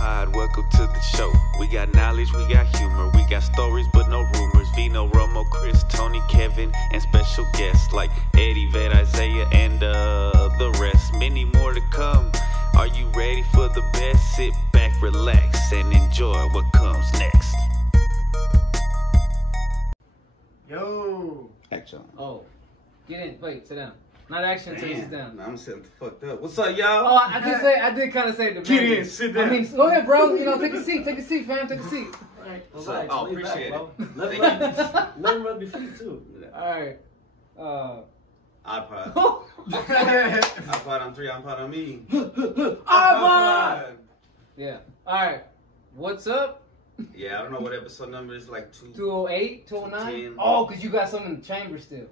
pod, welcome to the show. We got knowledge, we got humor, we got stories but no rumors. Vino, Romo, Chris, Tony, Kevin, and special guests like Eddie, Vet, Isaiah, and the rest. Many more to come. Are you ready for the best? Sit back, relax, and enjoy what comes next. Yo. Action. Oh, get in. Wait, sit down. Not action until you sit down. I'm sitting fucked up. What's up, y'all? Oh, I did kind of say the Get in, sit down. I mean, go ahead, bro. You know, take a seat, fam. Take a seat. Relax, oh, appreciate it. Let him rub your feet too. All right. iPod. Oh. iPod on 3, iPod on me. iPod. Yeah. All right. What's up? Yeah, I don't know what episode number is, like 208, 209? 210. Oh, because you got some in the chamber still.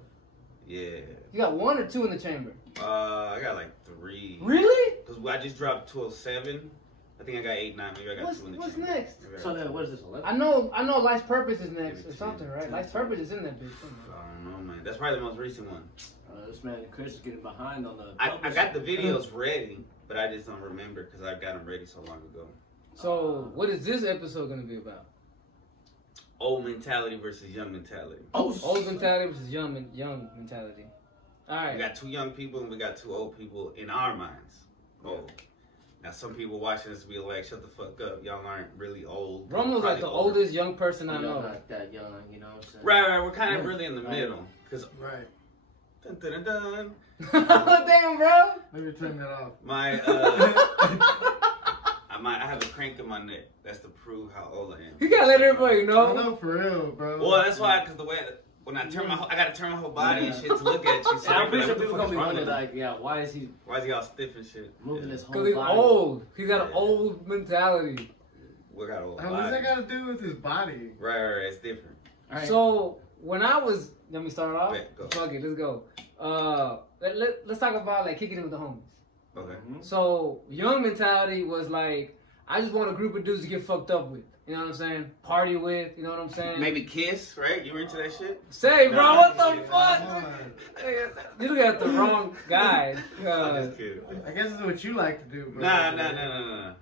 Yeah. You got 1 or 2 in the chamber? I got like 3. Really? Because I just dropped 207. I think I got 8, 9. Maybe I got 2 in the What's chamber. next? So then, what is this? 11? I know. Life's Purpose is next or 10, something, right? 10, Life's Purpose is in that bitch. I don't know, man. That's probably the most recent one. This man Chris is getting behind on the. I got the videos ready, but I just don't remember because I got them ready so long ago. So, what is this episode going to be about? Old mentality versus young mentality. Old mentality versus young mentality. All right. We got 2 young people and we got 2 old people in our minds. Old. Now, some people watching this will be like, shut the fuck up. Y'all aren't really old. Romo's like the oldest young person I know. Not that young, you know what I'm saying? Right. We're kind of really in the middle. Cause Right. dun, dun, dun, Damn, bro. Let me turn that off. my I have a crank in my neck. That's to prove how old I am. You gotta let everybody know. No, for real, bro. Well, that's why, because the way when I turn I gotta turn my whole body and shit to look at you. So I'm pretty sure what the people fuck gonna is be wrong wondering, with him? like, yeah, why is he all stiff and shit? moving his whole Because body? he's old. He's got an old mentality. We got old What's body. that got to do with his body? Right, it's different. All right. So, when I was... Let me start off? Yeah, go. Fuck it, let's go. Let's talk about, like, kicking it with the homies. Okay. So, young mentality was like, I just want a group of dudes to get fucked up with. You know what I'm saying? Party with, you know what I'm saying? Maybe kiss, right? You were into that shit? Say, bro, Nah, what the I'm fuck? You look at the wrong guy. I'm just kidding. I guess it's what you like to do, bro. Nah.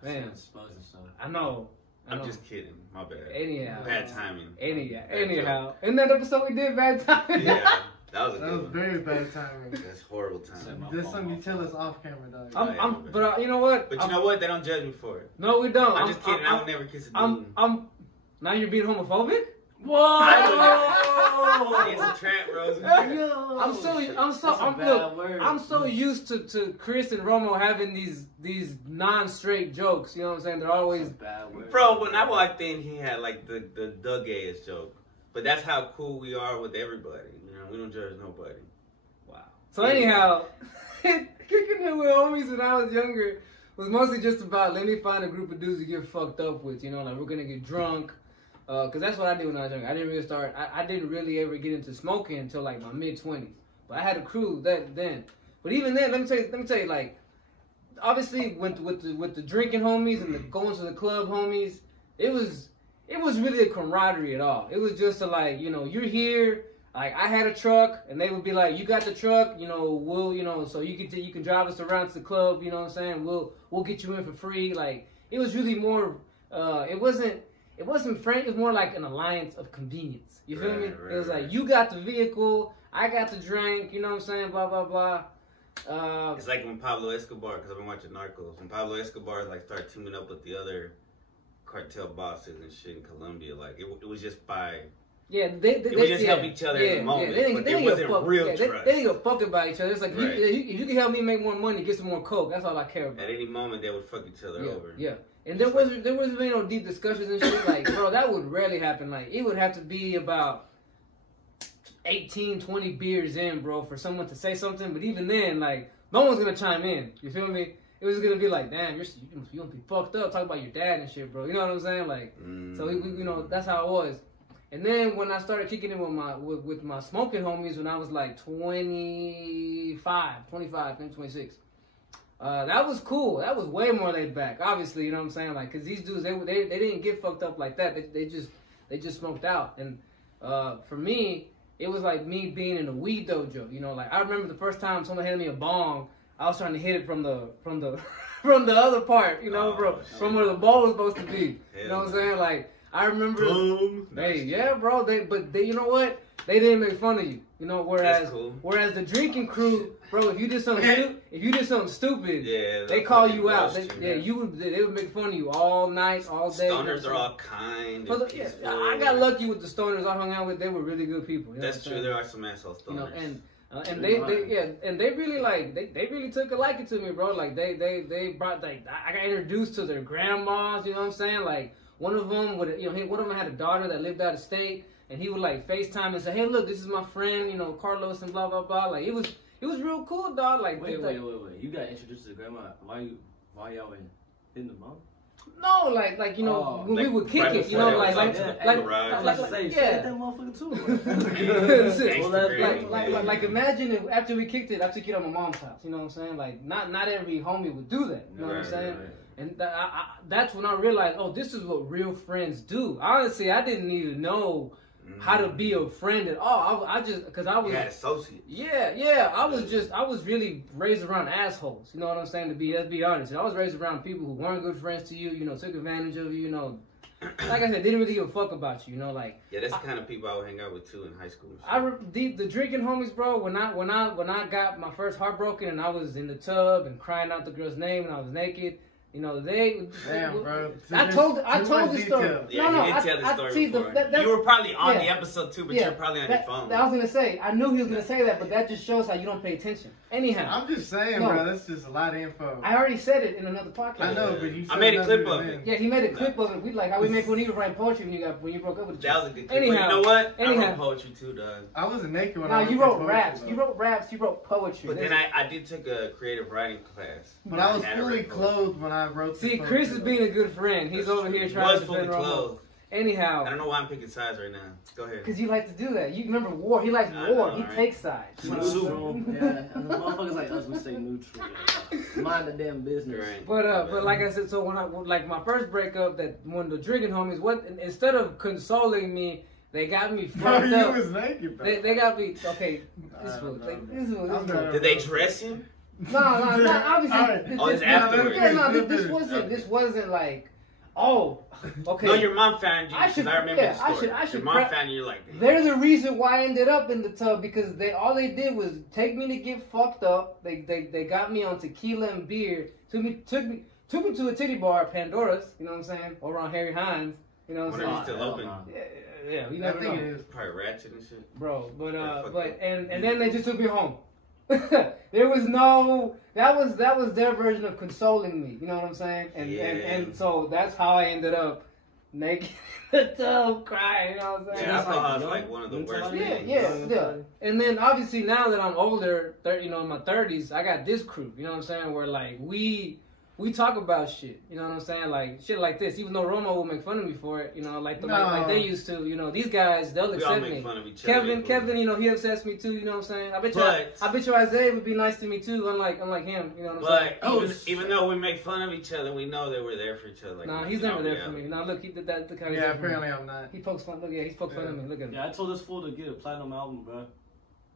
Man, Exposing stuff. I know. I'm just kidding. My bad. Anyhow. Bad timing. Anyhow. In that episode we did bad timing. Yeah. That was a That good was one. very bad timing. That's horrible timing. There's something you tell us off camera, dog. But you know what? But you know what? They don't judge me for it. No, we don't. I'm just kidding. I would never kiss a dude. Now you're being homophobic? Whoa! It's a trap, Rose. I'm so used to Chris and Romo having these non-straight jokes. You know what I'm saying? They're always Bad word. Bro, when I walked in, he had like the gayest joke. But that's how cool we are with everybody. You know, we don't judge nobody. wow. So anyhow, kicking it with homies when I was younger was mostly just about let me find a group of dudes to get fucked up with. You know, like we're gonna get drunk. Cause that's what I did when I was younger. I didn't really ever get into smoking until like my mid-20s. But I had a crew then. But even then, let me tell you, like, obviously with the drinking homies and the going to the club homies, it was really a camaraderie at all. It was just like, you know, you're here. Like I had a truck, and they would be like, you got the truck, you know, so you can drive us around to the club. You know what I'm saying? We'll get you in for free. Like it was really more. It wasn't friend. It was more like an alliance of convenience. You feel me? It was like you got the vehicle, I got the drink. You know what I'm saying? Blah blah blah. It's like when Pablo Escobar, because I've been watching Narcos, when Pablo Escobar like started teaming up with the other cartel bosses and shit in Colombia, like it was just by. Yeah, they just help each other in the moment, but it wasn't real trust. They didn't give a fuck about each other. It's like, Right. if you can help me make more money, get some more coke, that's all I care about. At any moment, they would fuck each other over. Yeah. And there wasn't really no deep discussions and shit. Like, bro, that would rarely happen. Like, it would have to be about 18, 20 beers in, bro, for someone to say something. But even then, like, no one's gonna chime in. You feel me? It was gonna be like, damn, you gonna be fucked up. Talk about your dad and shit, bro. You know what I'm saying? Like, so you know, that's how it was. And then when I started kicking it with my smoking homies when I was like 25, maybe 26. That was cool. That was way more laid back. Obviously, you know what I'm saying? Like, cause these dudes, they didn't get fucked up like that. They just smoked out. And for me, it was like me being in a weed dojo. You know, like I remember the first time someone handed me a bong. I was trying to hit it from the from the other part, you know, bro, from where the ball was supposed to be. You know what I'm saying? Like I remember, hey, yeah, bro. They, you know what? They didn't make fun of you, you know. Whereas the drinking crew, bro, if you did something stupid, they call you out. They would make fun of you all night, all day. Stoners are all kind. I got lucky with the stoners I hung out with. They were really good people. You know That's true. There are some asshole stoners. You know, and they really like they really took a liking to me, bro. Like they brought I got introduced to their grandmas. You know what I'm saying? Like one of them one of them had a daughter that lived out of state, and he would like FaceTime and say, "Hey, look, this is my friend, you know, Carlos and blah blah blah." Like it was real cool, dog. Like wait. You got introduced to the grandma. Why y'all in the mom? No, like you know, when we would kick it, you know, like imagine if after we kicked it, I took it to my mom's house. You know what I'm saying? Like not every homie would do that. You know what I'm saying? Right. And that's when I realized, oh, this is what real friends do. Honestly, I didn't even know how to be a friend at all. I just because I was associates. Yeah. I was really raised around assholes. You know what I'm saying? Let's be honest. I was raised around people who weren't good friends to you. You know, took advantage of you. You know, like I said, didn't really give a fuck about you. You know, like that's the kind of people I would hang out with too in high school. The drinking homies, bro. When I got my first heart broken and I was in the tub and crying out the girl's name and I was naked. You know, Damn, bro. I told the story. Yeah, he did tell the story before. You were probably on the episode too, but you're probably on your phone. I was gonna say, I knew he was gonna say that, but that just shows how you don't pay attention. Anyhow, I'm just saying, bro. That's just a lot of info. I already said it in another podcast. I know, but you. I made a clip of it. Yeah, he made a clip of it. We like how we make when he was writing poetry when you broke up with. That was a good clip. Anyhow, you know what? I wrote poetry too, dog. I wasn't naked when I was. You wrote raps. You wrote raps. You wrote poetry. But then I did take a creative writing class. But I was fully clothed when I wrote. See, Chris is being a good friend. He's over here trying to defend Romo. Anyhow, I don't know why I'm picking sides right now. Go ahead. Because you like to do that. You remember war. He likes war. He takes sides. Neutral. Yeah, and the motherfuckers like us, we say neutral. Mind the damn business. Right. But like I said, so when my first breakup, that when the drinking homies, instead of consoling me, they got me fucked up. You was naked, bro. They got me. Okay, Did they dress you? No, obviously. It's afterwards. Yeah, no, this wasn't like. Oh, okay. No, your mom found you. I remember the story. Your mom found you. You're like, damn. They're the reason why I ended up in the tub because all they did was take me to get fucked up. They got me on tequila and beer. Took me to a titty bar, Pandora's. You know what I'm saying? Over on Harry Hines. You know what I'm saying? Are you still open? Yeah. You never know. It is probably ratchet and shit. Bro, but then they just took me home. There was no that was their version of consoling me, you know what I'm saying? And so that's how I ended up naked in the tub crying, you know what I'm saying? Yeah, that's like one of the worst things. Yeah. And then obviously now that I'm older, in my 30s, I got this crew, you know what I'm saying, where like we talk about shit, you know what I'm saying? Like shit like this, even though Romo will make fun of me for it, you know, like they used to, you know, these guys, they'll accept me. Fun of each other, Kevin, you know, he accepts me too, you know what I'm saying? I bet you Isaiah would be nice to me too, unlike him, you know what I'm saying? Even though we make fun of each other, we know that we're there for each other. Like, nah, he's never there for me. Now look, he did that. Look how he's apparently I'm not. He pokes fun. Look, he's pokes fun at me. Look at him. Yeah, I told this fool to get a platinum album, bro.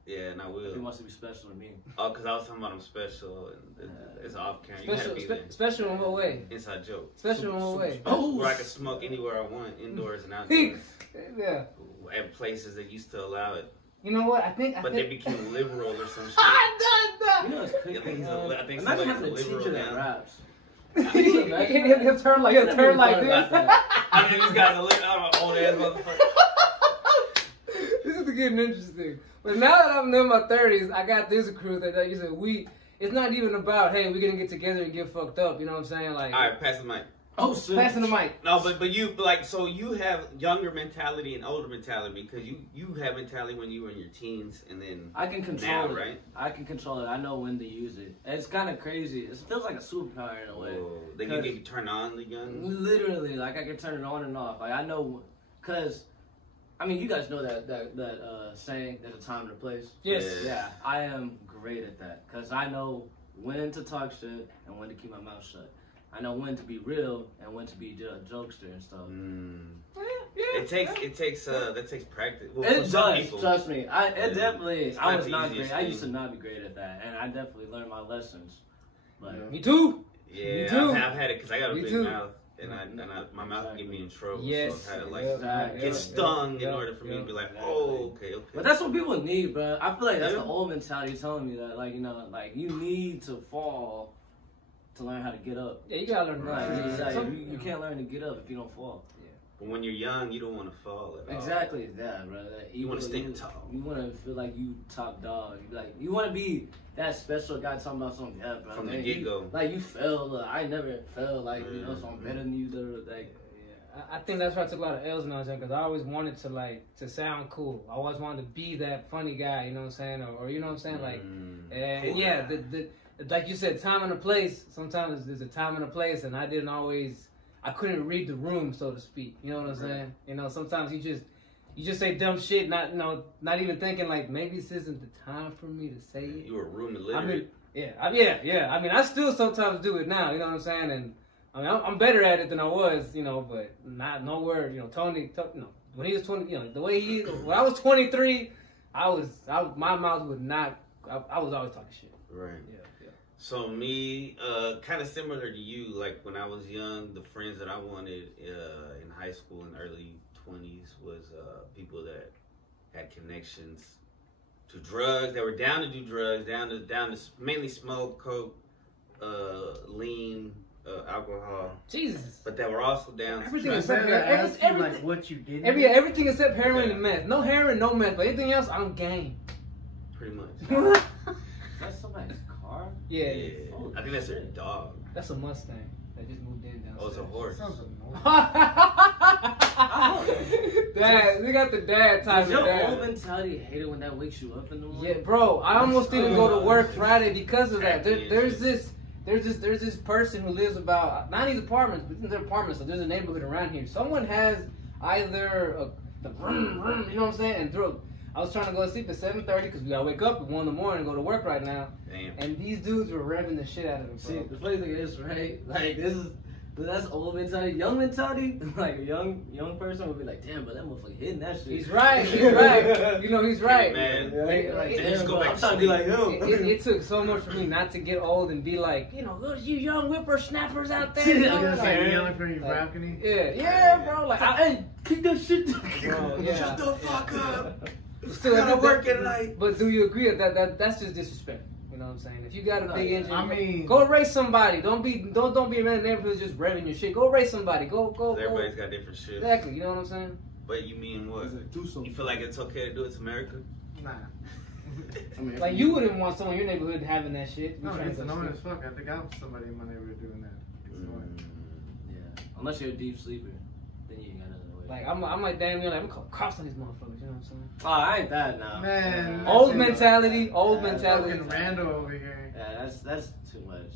Yeah, and I will. He wants to be special to me. Oh, because I was talking about him special, and it's off camera. You gotta be there. Special in what way? Inside joke. Special in what way? Where I can smoke anywhere I want, indoors and outdoors. Yeah. At places that used to allow it. You know what? I think. They became liberal or some shit. You know it's crazy. I think imagine having a a teacher that raps. He'll turn like this. I mean, these guys are looking at my old ass motherfucker. This is getting interesting. But now that I'm in my 30s, I got this crew that you said it's not even about, hey, we're gonna get together and get fucked up. You know what I'm saying? Like, all right, pass the mic. Oh, passing the mic. No, but you so you have younger mentality and older mentality because you have mentality when you were in your teens and then I can control now, it. Right? I can control it. I know when to use it. It's kind of crazy. It feels like a superpower in a way. Whoa. They can get you turn on the gun. Literally, like I can turn it on and off. Like I know, cause I mean you guys know that saying, "There's a time and a place." Yes. Yeah, I am great at that because I know when to talk shit and when to keep my mouth shut. I know when to be real and when to be a jokester and stuff. It takes practice. Well, It for some does, people, trust me. It definitely. It's I not was the not easiest great. I used to thing. not be great at that, and I definitely learned my lessons. But Me too. Yeah, Me too. I've had it because I got a Me big too. mouth, and my mouth can get me in trouble. Yes. So I've had to like Exactly. get stung in Yeah. order for me to be like, Exactly. oh, okay. But that's what people need, bro. I feel like that's Yeah. the old mentality telling me that, like, you know, like you need to fall to learn how to get up. Yeah, you gotta learn. Like, Right. it's like, Some- you can't learn to get up if you don't fall. But when you're young, you don't want to fall at all. Exactly that, bro. Like, You wanna stand tall. You want to feel like you top dog. You want to be that special guy talking about something. Yeah, bro. From the man, get-go. Like you fell. I never fell. Like you know, so I'm better than you. Like I think that's why I took a lot of L's when I was young, because I always wanted to sound cool. I always wanted to be that funny guy, you know what I'm saying, or you know what I'm saying, like, and Cool yeah, guy. the like you said, time and a place. Sometimes there's a time and a place, and I couldn't read the room, so to speak. You know what I'm saying? You know, sometimes you just say dumb shit, not even thinking like maybe this isn't the time for me to say it. You were room I illiterate. mean, yeah. I mean, I still sometimes do it now. You know what I'm saying? And I mean, I'm better at it than I was, you know, but not nowhere. You know, Toney, you know, when he was 20, you know, the way when I was 23, my mouth would not. I was always talking shit. Right. Yeah. So me, kind of similar to you. Like when I was young, the friends that I wanted in high school and early 20s was people that had connections to drugs. They were down to do drugs, down to mainly smoke, coke, lean, alcohol. Jesus. But they were also down. Everything to except Better ask you, everything. like what you did. Everything except heroin Yeah. and meth. No heroin, no meth. But anything else, I'm game. Pretty much. is that somebody's car? Yeah. Yeah. Oh, I think that's their shit. dog. That's a Mustang that just moved in downstairs. Oh, it's a horse. Sounds annoying. Dad, we got the dad type Does of your dad. old mentality hate it when that wakes you up in the morning? Yeah, bro, I almost didn't go to work Friday because of that. Yeah. There's this person who lives about not these apartments, but they're apartments. So there's a neighborhood around here. Someone has either the vroom, vroom, you know what I'm saying? And I was trying to go to sleep at 7:30 because we gotta wake up at 1 in the morning and go to work right now. Damn. And these dudes were revving the shit out of them, See, bro. the funny thing is, right? Like that's old mentality. Young mentality, like a young person would be like, damn, but that motherfucker hitting that shit. He's right. He's right. You know, he's right. Man. Like, It- damn, just go bro, back I'm to trying to be like sleep. him. It took so much for me not to get old and be like, you know, those you young whippersnappers out there. You You're know, gonna like, say yelling for your like, balcony. yeah, bro. Like, Hey, kick that shit. Bro, yeah. Shut the fuck up. Still, I gotta work at night. But do you agree that that's just disrespectful? You know what I'm saying? If you got a No, big yeah. engine, I mean- go race somebody. Don't be in the neighborhood just revving your shit. Go race somebody. Go. Everybody's got different shit. Exactly. You know what I'm saying? But you mean what? Do something. You feel like it's okay to do it to America? Nah. I mean, Like you wouldn't want someone in your neighborhood having that shit. No, You trying it's to go annoying sleep. as fuck. I think I have somebody in my neighborhood doing that. It's annoying. Yeah, unless you're a deep sleeper, then you ain't got nothing to wait. Like I'm like damn near like I'm calling cops on these motherfuckers. You know what I'm saying? Oh, I ain't that now. Man. Old That's mentality. Old Yeah, mentality. Fucking Randall over here. Yeah, that's too much.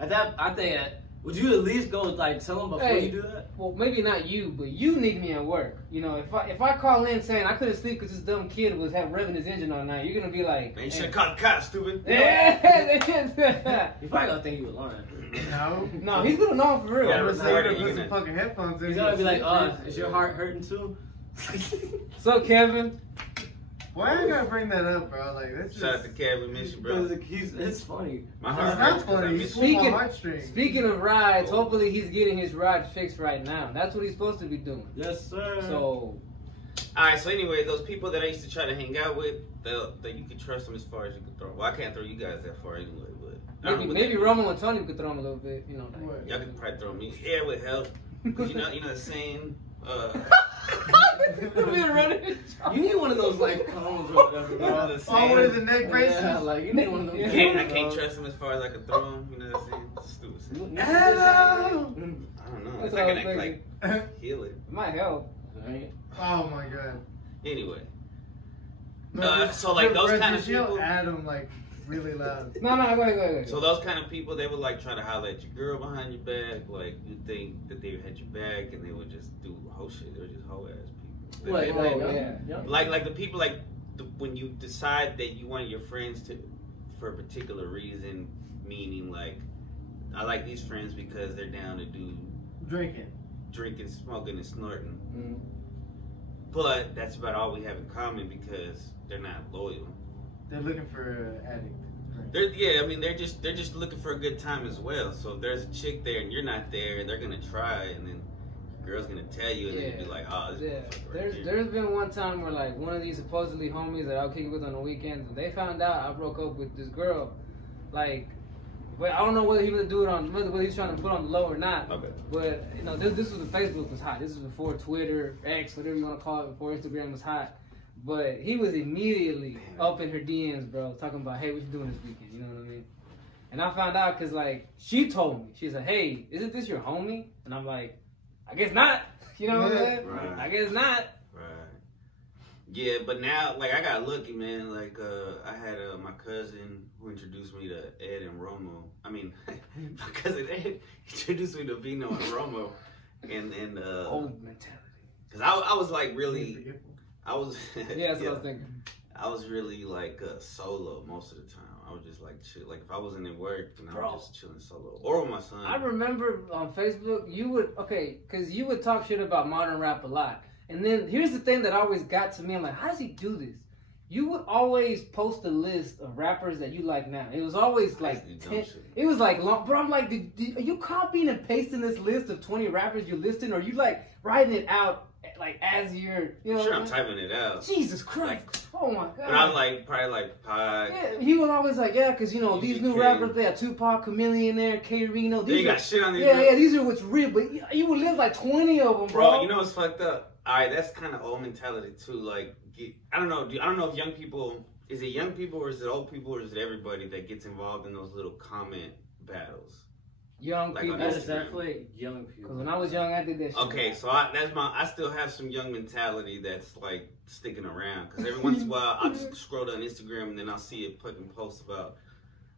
At that, I think. Would you at least go like tell them before Hey. you do that? Well, maybe not you, but you need me at work. You know, if I call in saying I couldn't sleep because this dumb kid was revving his engine all night, you're gonna be like, Man, you should have called the cops, stupid. yeah. You probably gonna think you were lying. No. No, he's gonna know for real. Yeah, I'm record gonna say it, to you put some gonna- fucking headphones in. He's gonna be like, sleep. is your heart hurting too? So Kevin, Why you gotta bring that up, bro? Like, that's Shout out just. to Kev, we miss you, bro. It's funny. My It's heart not hurts 'cause I funny. miss He's you. pulling Speaking- my heartstrings. speaking of rides, hopefully he's getting his ride fixed right now. That's what he's supposed to be doing. Yes, sir. So Alright, so anyway, those people that I used to try to hang out with, that you could trust them as far as you could throw them. Well, I can't throw you guys that far anyway, but I don't know what maybe that Romo and Toney could throw him a little bit. You know, like, What? Y'all could probably throw me. Yeah, it would help. 'Cause you know the saying. Be running. you need one of those like cones or whatever, bro. the Always the saying. neck braces. Yeah, like you need one of those. I can't trust them as far as I could throw them. You know what I'm saying? It's a stupid saying. You- I don't know. That's It's what I not was gonna like heal it. It might help. Right? Oh my god. Anyway. No, So, like, those kind of yell people- at him like really loud. No, go ahead. So those kind of people, they would like try to holler at your girl behind your back. Like you think that they had your back, and they would just do whole shit. They were just whole ass people. Wait, Oh, wait, yeah. Like the people when you decide that you want your friends to for a particular reason, meaning like I like these friends because they're down to do Drinking. drinking, smoking, and snorting. Mm. But that's about all we have in common because they're not loyal. They're looking for an addict. I mean, they're just looking for a good time as well. So if there's a chick there and you're not there, they're gonna try, and then the girl's gonna tell you, and then you'll be like, oh, this There's been one time where like one of these supposedly homies that I'll kick with on the weekends, and they found out I broke up with this girl, like. But I don't know whether he was doing it on, whether he's trying to put on the low or not. Okay. But you know, this was when Facebook was hot. This was before Twitter, X, whatever you want to call it, before Instagram was hot. But he was immediately up in her DMs, bro, talking about, hey, what you doing this weekend? You know what I mean? And I found out because like she told me, she's like, hey, isn't this your homie? And I'm like, I guess not. You know what I'm saying? Right. I guess not. Right. Yeah, but now, like, I got lucky, man. Like, I had my cousin who introduced me to Ed and Romo. I mean, my cousin Ed introduced me to Vino and Romo. And Old mentality. Because I was, like, really, I was, Yeah, that's what I was thinking. I was really, like, solo most of the time. I was just, like, chill. Like, if I wasn't at work, then I was just chilling solo. Or with my son. I remember on Facebook, you would talk shit about modern rap a lot. And then here's the thing that always got to me. I'm like, how does he do this? You would always post a list of rappers that you like now. It was always like 10. It was like long. Bro, I'm like, are you copying and pasting this list of 20 rappers you're listing? Or are you like writing it out like as you're, you know? Sure, I'm typing it out. Jesus Christ. Oh my God. But I'm like, probably like Pac. Yeah, he was always like, yeah, because, you know, these new rappers, they have Tupac, Chameleon there, K. Reno. They got shit on these. Yeah, these are what's real. But you would live like 20 of them, bro. You know what's fucked up? All right, that's kind of old mentality too. Like, I don't know. I don't know if young people, is it young people or is it old people or is it everybody that gets involved in those little comment battles? Young like people. That's definitely young people. Because when I was young, I did that shit. Okay, so I still have some young mentality that's like sticking around. Because every once in a while, I'll just scroll down Instagram and then I'll see it fucking post about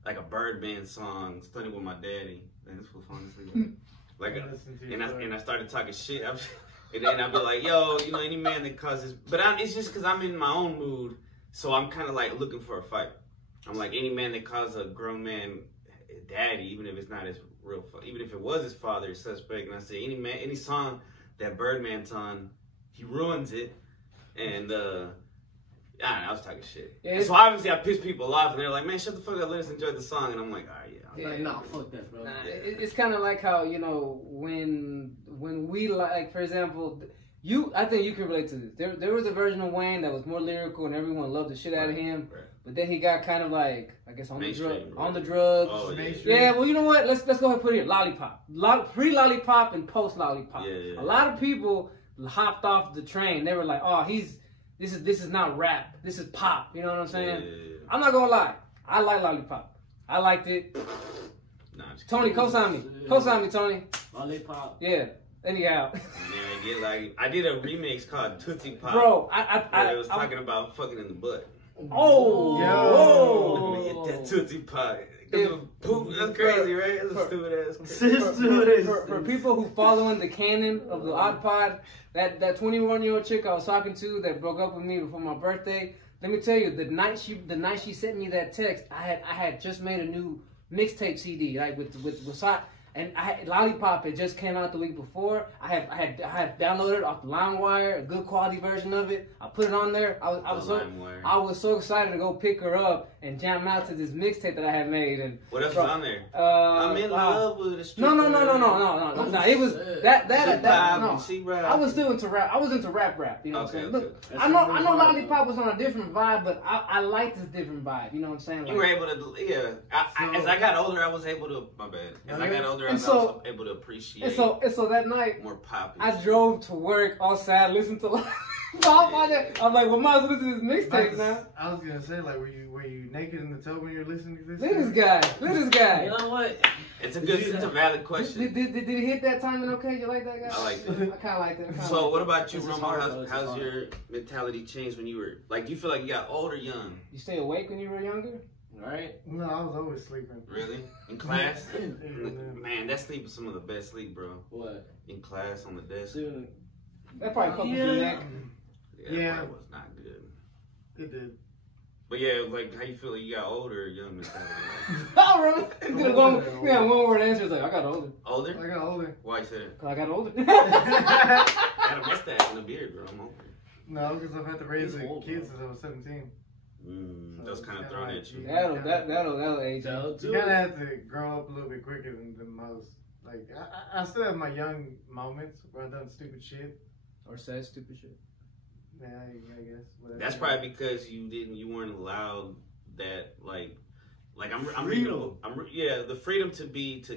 like a Birdman song, Toney with my daddy. And this was honestly like, and I started talking shit. And then I'll be like, yo, you know, any man that causes... But it's just because I'm in my own mood, so I'm kind of like looking for a fight. I'm like, any man that calls a grown man daddy, even if it's not his real father, even if it was his father, is suspect. And I say, any song that Birdman's on, he ruins it. And, I was talking shit. Yeah, so obviously I pissed people off, and they're like, man, shut the fuck up, let us enjoy the song. And I'm like, all right, yeah. Like, nah, fuck that, bro. Nah, it's kind of like how, you know, when we, like, for example, I think you can relate to this. There was a version of Wayne that was more lyrical and everyone loved the shit out of him. Right. But then he got kind of like, I guess, on the drugs. Oh, yeah, well, you know what? Let's go ahead and put it here. Lollipop. Pre-Lollipop and post-Lollipop. Yeah. A lot of people hopped off the train. They were like, oh, this is not rap. This is pop. You know what I'm saying? Yeah. I'm not going to lie. I like Lollipop. I liked it. Nah, Tony, co-sign me. Co-sign me, Tony. Lollipop. Yeah. Anyhow. I did a remix called Tootsie Pop. Bro, it was talking about fucking in the butt. Oh. Yo. That Tootsie Pop. That's crazy, right? That's a stupid ass. For people who follow in the canon of the Odd Pod, that 21-year-old chick I was talking to that broke up with me before my birthday, let me tell you, the night she sent me that text, I had just made a new mixtape CD, like with and Lollipop, it just came out the week before. I had downloaded off the LimeWire, a good quality version of it. I put it on there. I was so excited to go pick her up and jam out to this mixtape that I had made. And what else was on there? I'm in love with a stripper. No. It was that. No. I was still into rap. I was into rap. You know what I'm saying? Look, I know Lollipop was on a different vibe, but I liked this different vibe. You know what I'm saying? Like, you were able to, yeah. As I got older, I was able to. My bad. As I got older, I was able to appreciate. And so that night, more pop. I drove to work all sad, listened to I'm like, well, might as well listen to this mixtape now. I was gonna say, like, were you naked in the tub when you were listening to this? Look at this guy. You know what? It's a valid question. Did he hit that timing okay? You like that guy? I like that. I kind of like that. So what about you, Romo? How's your mentality changed when you were, like, you feel like you got old or young? You stay awake when you were younger? Right? No, I was always sleeping. Really? In class? Man, that sleep is some of the best sleep, bro. What? In class, on the desk. Dude. That probably fucked with your neck. Yeah. That was not good. It did. But yeah, like, how you feel like you got older or young mentality? Oh, really? One word answer is like, I got older. Older? I got older. Why you say that? Cause I got older. I got a mustache and a beard, bro. I'm older. No, because I've had to raise He's a old, kid bro. since I was 17. That was kind of thrown at you. That'll age. That'll do You kind of it. have to grow up a little bit quicker than most. Like, I still have my young moments where I've done stupid shit. Or said stupid shit. Yeah, I guess. Whatever. That's probably because you weren't allowed that I'm reading a book. The freedom to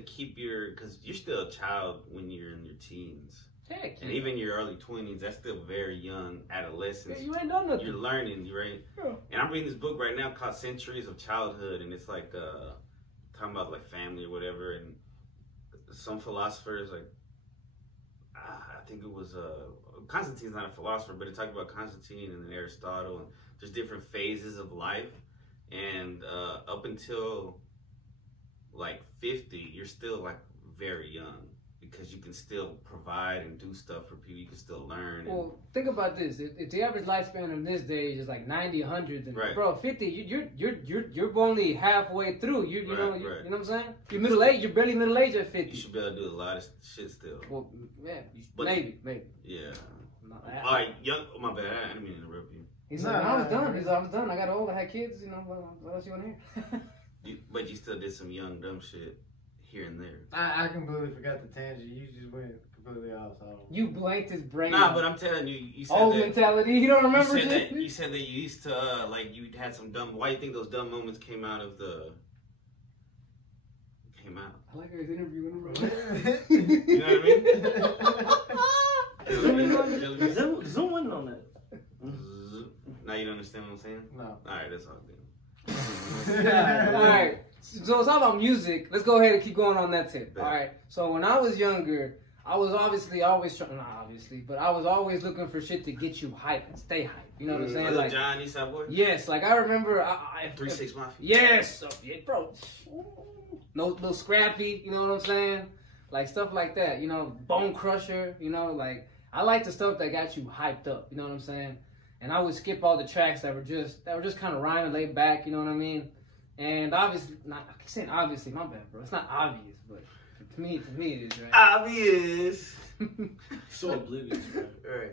keep because you're still a child when you're in your teens. Heck, And even your early 20s, that's still very young adolescence. yeah, you ain't done nothing. You're learning, right? Yeah. And I'm reading this book right now called Centuries of Childhood, and it's like talking about like family or whatever. And some philosophers, like I think it was Constantine's not a philosopher, but it talked about Constantine and then Aristotle, and there's different phases of life. And up until like 50, you're still like very young. Because you can still provide and do stuff for people, you can still learn. Well, think about this: if the average lifespan of this day is like 90, 100, then Right. bro, 50, you're only halfway through. You Right, know right. you know what I'm saying? You're middle age. You're barely middle age at 50. You should be able to do a lot of shit still. Well, yeah, But- maybe. Yeah. No, All right, young. Oh my bad, I didn't mean to interrupt you. He's No, like, I was no, done. no. He's like, I was done. I got old. I had kids. You know, what else you want to hear? But you still did some young dumb shit here and there. I completely forgot the tangent. You just went completely off. So. You blanked his brain. Nah, but I'm telling you, you said old that. mentality. You don't remember you said shit? that. You said that you used to like you had some dumb. Why do you think those dumb moments came out? I like how he's interviewing him, bro. You know what I mean? Zoom in on that. Now you don't understand what I'm saying? No. All right, that's all good. All right. So it's all about music. Let's go ahead and keep going on that tip. Bet. All right. So when I was younger, I was obviously always trying, not obviously, but I was always looking for shit to get you hyped and stay hyped. You know what I'm saying? Little Like, John, Eastside Boy? yes, like I remember, 3-6 Mafia? yes, yeah, bro. No scrappy. You know what I'm saying? Like stuff like that. You know, Bone Crusher. You know, like I like the stuff that got you hyped up. You know what I'm saying? And I would skip all the tracks that were just kind of rhyming, laid back. You know what I mean? And obviously, I keep saying obviously, my bad, bro. It's not obvious, but to me it is, right? Obvious. So oblivious, bro. Right.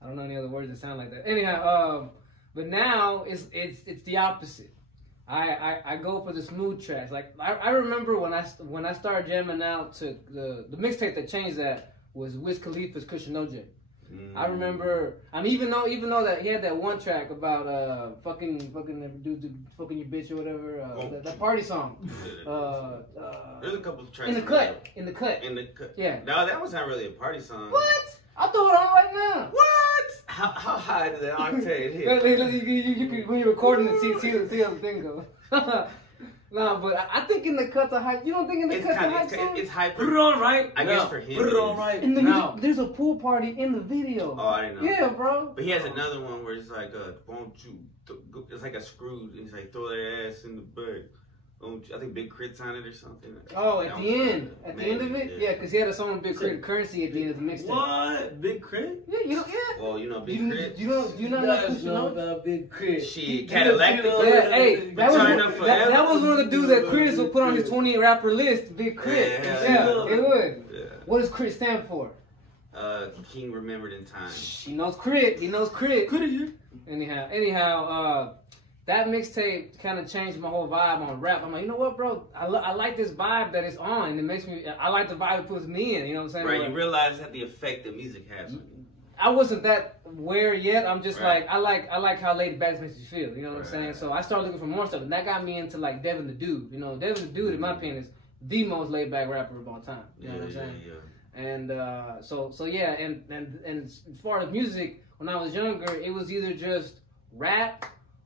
I don't know any other words that sound like that. Anyhow, but now it's the opposite. I go for the smooth tracks. Like I remember when I started jamming out to the mixtape that changed that was Wiz Khalifa's Cushion OJ. I remember. I mean, even though that he had that one track about fucking your bitch or whatever, that party song. There's a couple of tracks. In the cut. Yeah. No, that was not really a party song. What? I'll throw it on right now. What? How high did that octave hit? You can, when you're recording it, see how the thing goes. No, but I think in the cuts are hype. You don't think in the cuts are hype? It's hype. Put it on right. I guess for him. Put it on right. In the now. there's a pool party in the video. Oh, I didn't know. Yeah, bro. But he has another one where it's like, won't you? It's like a Scrooge, and he's like, throw their ass in the bag. I think Big Crit's on it or something. Oh, at the end of it, yeah, because he had a song with Big Crit Currency at the end of the mixtape. What? Big Crit? Yeah, you know, yeah. Well, you know Big Crit. You not know about Big Crit. Shit, Cadillac. Yeah, hey, that was one of the dudes that Chris would put on his 20 rapper list. Big Crit. Yeah, it would. Yeah. What does Crit stand for? King Remembered in Time. He knows Crit. He knows Crit. Could have. Anyhow, that mixtape kind of changed my whole vibe on rap. I'm like, you know what, bro? I like this vibe that it's on. It makes me. I like the vibe it puts me in. You know what I'm saying? Right. Like, You realize that the effect that music has on you. I wasn't that aware yet. I'm just Right. like I like how laid back makes you feel. You know what I'm Right. saying? So I started looking for more stuff, and that got me into like Devin the Dude. You know, Devin the Dude, in my opinion, is the most laid back rapper of all time. You know what I'm saying? Yeah. And so yeah, and as far as music, when I was younger, it was either just rap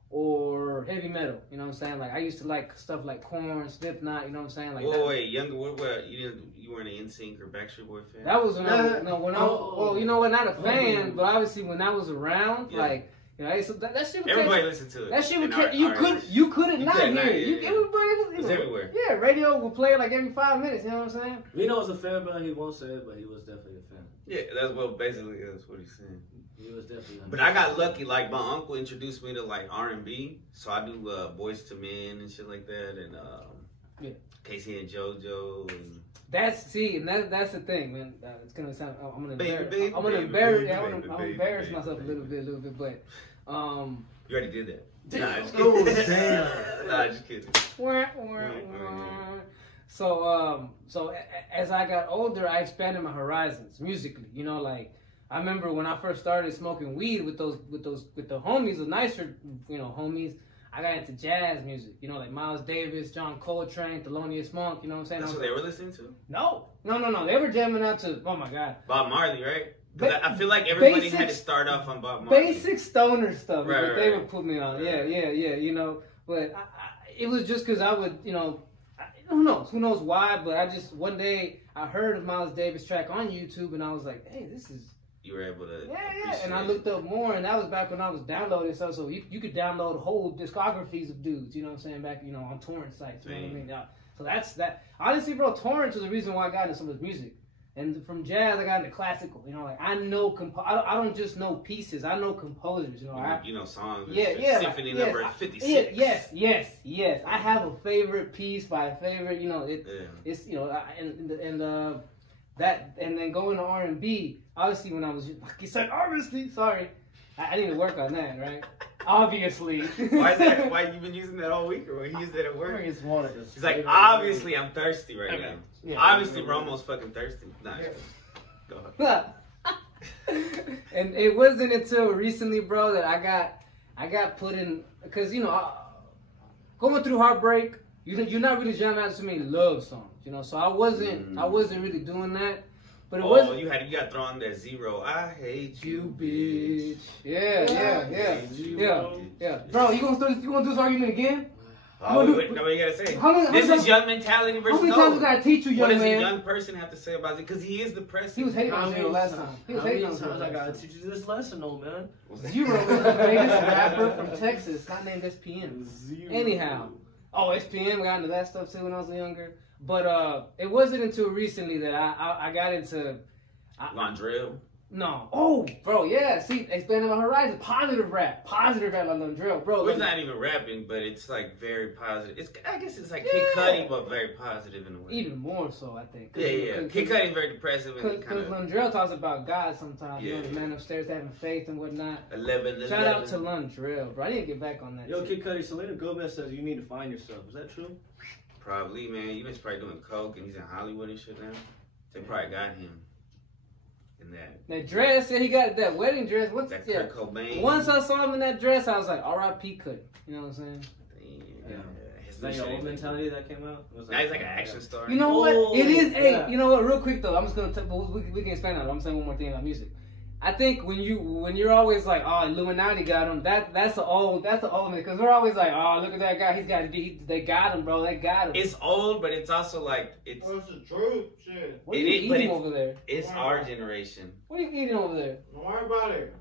or heavy metal. You know what I'm saying? Like I used to like stuff like Korn, Slipknot. You know what I'm saying? Like Wait, younger. What? You weren't an NSYNC or Backstreet Boy fan? that was when well, you know what? Not a fan, but obviously when I was around, Yeah. like. You know, so that shit would Everybody catch, listened to it. that shit would And catch, you couldn't not couldn't hear not, it. yeah. Everybody was, It's everywhere. Yeah, radio would play like every 5 minutes. You know what I'm saying? Vino was a fan, but he won't say it, but he was definitely a fan. Yeah, that's what he's saying. He was definitely. But I got lucky. Like my uncle introduced me to like R&B, so I do Boys to Men and shit like that, and Casey and JoJo. And... That's the thing, man. It's gonna sound. I'm gonna Baby, embarrass myself a little bit, but you already did that. Nah, just Oh, kidding. damn. Nah, just kidding. So as I got older, I expanded my horizons musically. You know, like I remember when I first started smoking weed with the homies, the nicer, homies. I got into jazz music, like Miles Davis, John Coltrane, Thelonious Monk. You know what I'm saying? That's what they were listening to. No. They were jamming out to. Oh my God. Bob Marley, right? I feel like everybody had to start off on Bob Marley. Basic stoner stuff. Right, they would put me on. Yeah. But it was just because I would, who knows why? But I just one day I heard a Miles Davis track on YouTube and I was like, hey, this is. You were able to. Yeah. And I looked up more, and that was back when I was downloading stuff. So you could download whole discographies of dudes. You know what I'm saying? Back on torrent sites. You know what I mean? So that's that. Honestly, bro, torrents was the reason why I got into some of this music. And from jazz, I got into classical. Like I know I don't just know pieces. I know composers. Songs. Yeah. Symphony number 56. Yes. I have a favorite piece by a favorite. It's that, and then going to R&B. Obviously, when I was like you said, obviously, sorry, I need to work on that, right? Obviously. Why is that? Why you been using that all week, or he used that at work? He's like, obviously, I'm thirsty right now. Yeah, obviously, Romo's fucking thirsty. Nah, go ahead. And it wasn't until recently, bro, that I got put in, because going through heartbreak, you're not really jamming out to many love songs, So I wasn't really doing that. But it wasn't. You got thrown that zero. I hate you, bitch. Yeah. Bro, you gonna do this argument again? Oh, what you gotta say? This is young mentality versus how many times we gotta teach you, young man? What does a young person have to say about it? Because he is depressed. He was hating on Zero last time. How many times I gotta teach you this lesson, old man? Zero was the greatest rapper from Texas, not named SPM. Anyhow. Oh, SPM got into that stuff too when I was younger. But it wasn't until recently that I got into... Londrell? No. Oh, bro, yeah. See, expanding my horizon. Positive rap like Londrell, bro. Well, it's not even rapping, but it's like very positive. I guess it's like Kid Cudi, but very positive in a way. Even more so, I think. Yeah. Kid Cudi is very depressive. Because Londrell talks about God sometimes. The man upstairs having faith and whatnot. 11. Shout out to Londrell, bro. I need to get back on that. Yo, Kid Cudi, Selena Gomez says you need to find yourself. Is that true? Probably, man. You was probably doing coke and he's in Hollywood and shit now. They probably got him in that dress. Yeah, he got that wedding dress. What's that? Kurt Cobain. Once I saw him in that dress, I was like, R.I.P. Cudi. You know what I'm saying? Yeah. Is that your old mentality that came out? Now he's like an action star. You know what? It is. Hey, you know what? Real quick though, I'm just gonna. We can expand on it. I'm saying one more thing about music. I think when you're always like, oh, Illuminati got him. That's the old because we're always like, oh, look at that guy. He's got to be. They got him, bro. They got him. It's old, but it's also like it's. What's the truth? Shit. What are you eating over there? It's our generation. What are you eating over there? Don't worry about it.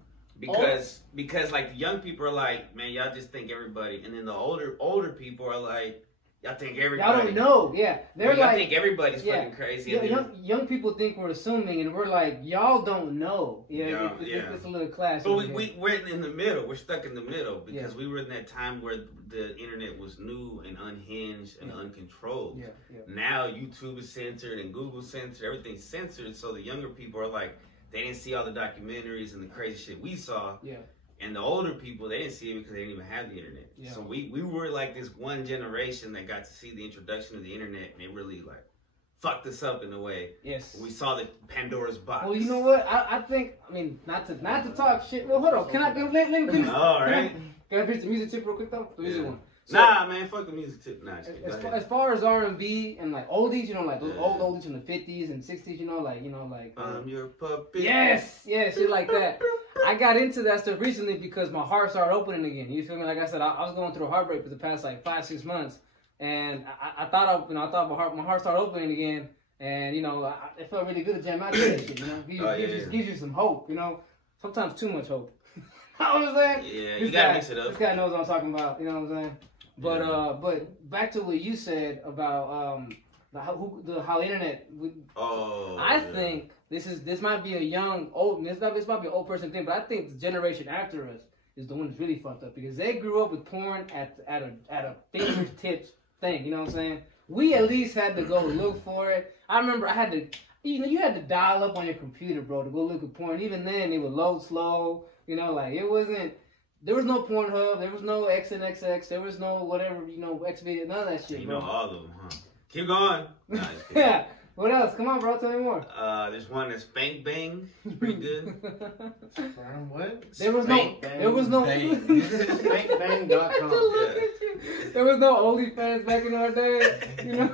Because like the young people are like, man, y'all just think everybody, and then the older people are like, y'all think everybody. Y'all don't know, yeah. They're like, think everybody's fucking crazy. Yeah, young people think we're assuming, and we're like, y'all don't know. Yeah, it's a little clash. But we're in the middle. We're stuck in the middle because we were in that time where the internet was new and unhinged and uncontrolled. Yeah. Now YouTube is censored and Google's censored. Everything's censored. So the younger people are like, they didn't see all the documentaries and the crazy shit we saw. Yeah. And the older people, they didn't see it because they didn't even have the internet. Yeah. So we were like this one generation that got to see the introduction of the internet, and it really like fucked us up in a way. Yes. We saw the Pandora's box. Well, you know what? I think, not to talk shit. Well, hold on. Can I let me finish? All right. Can I finish the music tip real quick though? The easy one. So, nah, man, fuck the music tip. Nah, as far as R&B and like oldies, like those old oldies from the 50s and 60s, like I'm your puppy. Yes, shit like that. I got into that stuff recently because my heart started opening again. You feel me? Like I said, I was going through a heartbreak for the past like 5-6 months, and I thought my heart started opening again, and it felt really good to jam out to that shit. Gives you some hope. Sometimes too much hope. You know what I'm saying? Yeah, you gotta mix it up. This guy knows what I'm talking about. You know what I'm saying? But back to what you said about how internet. I think this might be this might be an old person thing, but I think the generation after us is the one that's really fucked up because they grew up with porn at a fingertips thing. You know what I'm saying? we at least had to go look for it. I remember I had to, you had to dial up on your computer, bro, to go look at porn. Even then, it would load slow. You know, like it wasn't. There was no Pornhub. There was no XNXX. There was no whatever. Xvideo. None of that shit, You bro. know all of them, huh? Keep going. Nah, just kidding. Yeah. What else? Come on, bro. Tell me more. There's one that's Spank Bang. It's pretty good. From what? There was no. Spank There was no. Spankbang.com. Look at you. There was no OnlyFans back in our day. You know.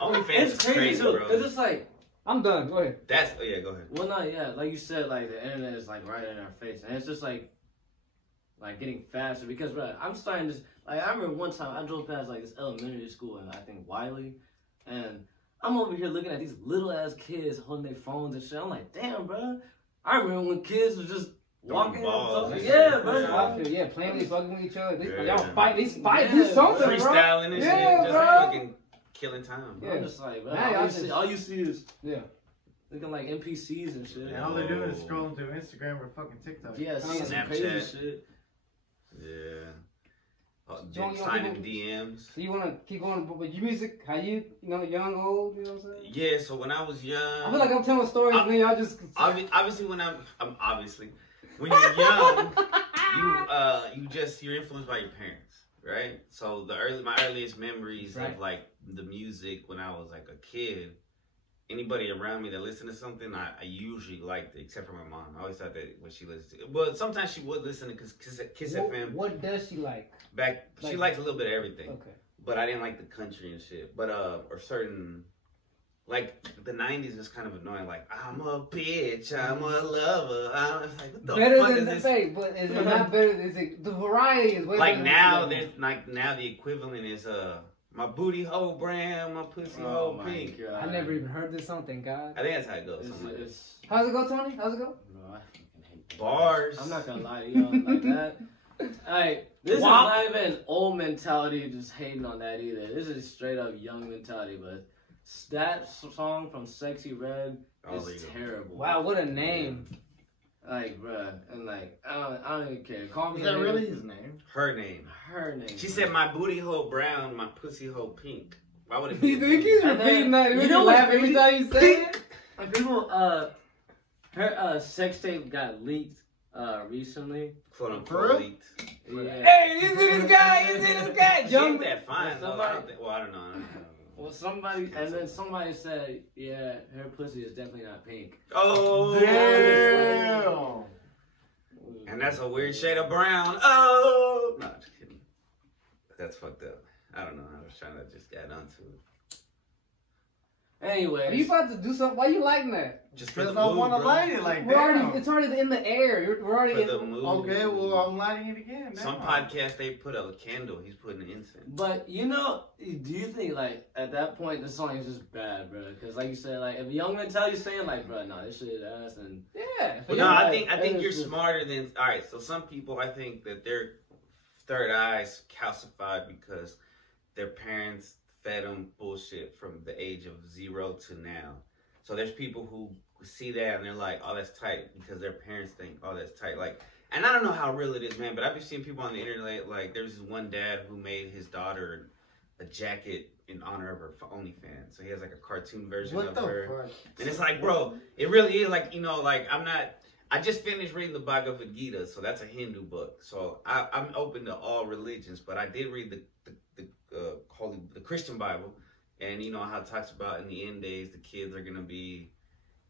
OnlyFans It's is crazy crazy, too. bro. Cause it's like, I'm done. Go ahead. That's yeah. Go ahead. well, no, yeah, like you said, like the internet is like right in our face, and it's just like getting faster because, bro, I'm starting to like. I remember one time I drove past like this elementary school in I think Wiley, and I'm over here looking at these little ass kids holding their phones and shit. I'm like, damn, bro. I remember when kids was just walking. balls and Yeah, shit. bro. Yeah, playing with fucking with each other. Yeah. Y'all fight. These fight. Yeah, Do something, bro. Freestyling and Yeah, shit. Just bro. fucking killing time, bro. Yeah. I'm just like, bro. Now y'all just- All you see is Yeah. looking like NPCs and shit. And all they're doing is scrolling through Instagram or fucking TikTok. Yeah, seeing some crazy Snapchat. shit. Yeah. Don't you Signing people- DMs. So you wanna keep going with your music? How you young, old? You know what I'm saying? Yeah. So when I was young, I feel like I'm telling stories, and then y'all just. obviously when I'm obviously when you're young, you're influenced by your parents, right? So my earliest memories Right. of like the music when I was like a kid, anybody around me that listened to something, I usually liked it, except for my mom. I always thought that when she listened to it. Well, sometimes she would listen to Kiss FM. What does she like? She like- likes a little bit of everything. Okay. But I didn't like the country and shit. But or certain, like the '90s is kind of annoying. Like I'm a bitch, I'm a lover. I'm like, what the Better fuck than is the this? fake, but is it not better? Is it the variety is way Like better now, than there's like now the equivalent is my booty hole brown, my pussy hole pink. God. I never even heard this song. Thank God. I think that's how it goes. Something like that. How's it go, Tony? How's it go? Bro, I fucking hate that. Bars. I'm not gonna lie to y'all like that. Like, this is Wow. not even old mentality, just hating on that either. This is straight up young mentality, but that song from Sexy Red Oh, is there you go. terrible. Wow, what a name! Like, bruh, and like, I don't even care. Call me Is that a nigga. really his name? Her name. Her name. She bro. said my booty hole brown, my pussy hole pink. Why would it be? You think he's And then- repeating that? you You know know what's laugh every crazy? time you say it. Like, people, her sex tape got leaked recently. Quote For unquote real? leaked. Yeah. Hey, you see this guy? You see this guy? She Young. ain't that fine though. I don't think. Well, I don't know. Well, somebody, and then somebody said, yeah, her pussy is definitely not pink. Oh, Damn. and that's a weird shade of brown. Oh, no, just kidding. That's fucked up. I don't know. I was trying to just get onto it. Are Anyways, you about to do something? Why you liking that? Just for the Because I mood, want to bro. light it like We're already. damn. It's already in the air. We're already For in. the mood. Okay, well, I'm lighting it again. Some Damn. podcasts they put a candle. He's putting the incense. but you know, do you think like at that point the song is just bad, bro? Because like you said, like if young men tell you saying like, bro, no, this shit is ass, and Yeah. Well, Yeah, no, I like, think that you're is just- smarter than. All right, so some people I think that their third eyes calcified because their parents fed them bullshit from the age of 0 to now. So there's people who see that and they're like, oh, that's tight because their parents think, oh, that's tight. Like, and I don't know how real it is, man, but I've been seeing people on the internet, like, there's this one dad who made his daughter a jacket in honor of her OnlyFans. So he has like a cartoon version What of the her. fuck? And it's like, bro, it really is like, you know, like I just finished reading the Bhagavad Gita, so that's a Hindu book. So I'm open to all religions, but I did read the Christian Bible, and you know how it talks about in the end days the kids are gonna be,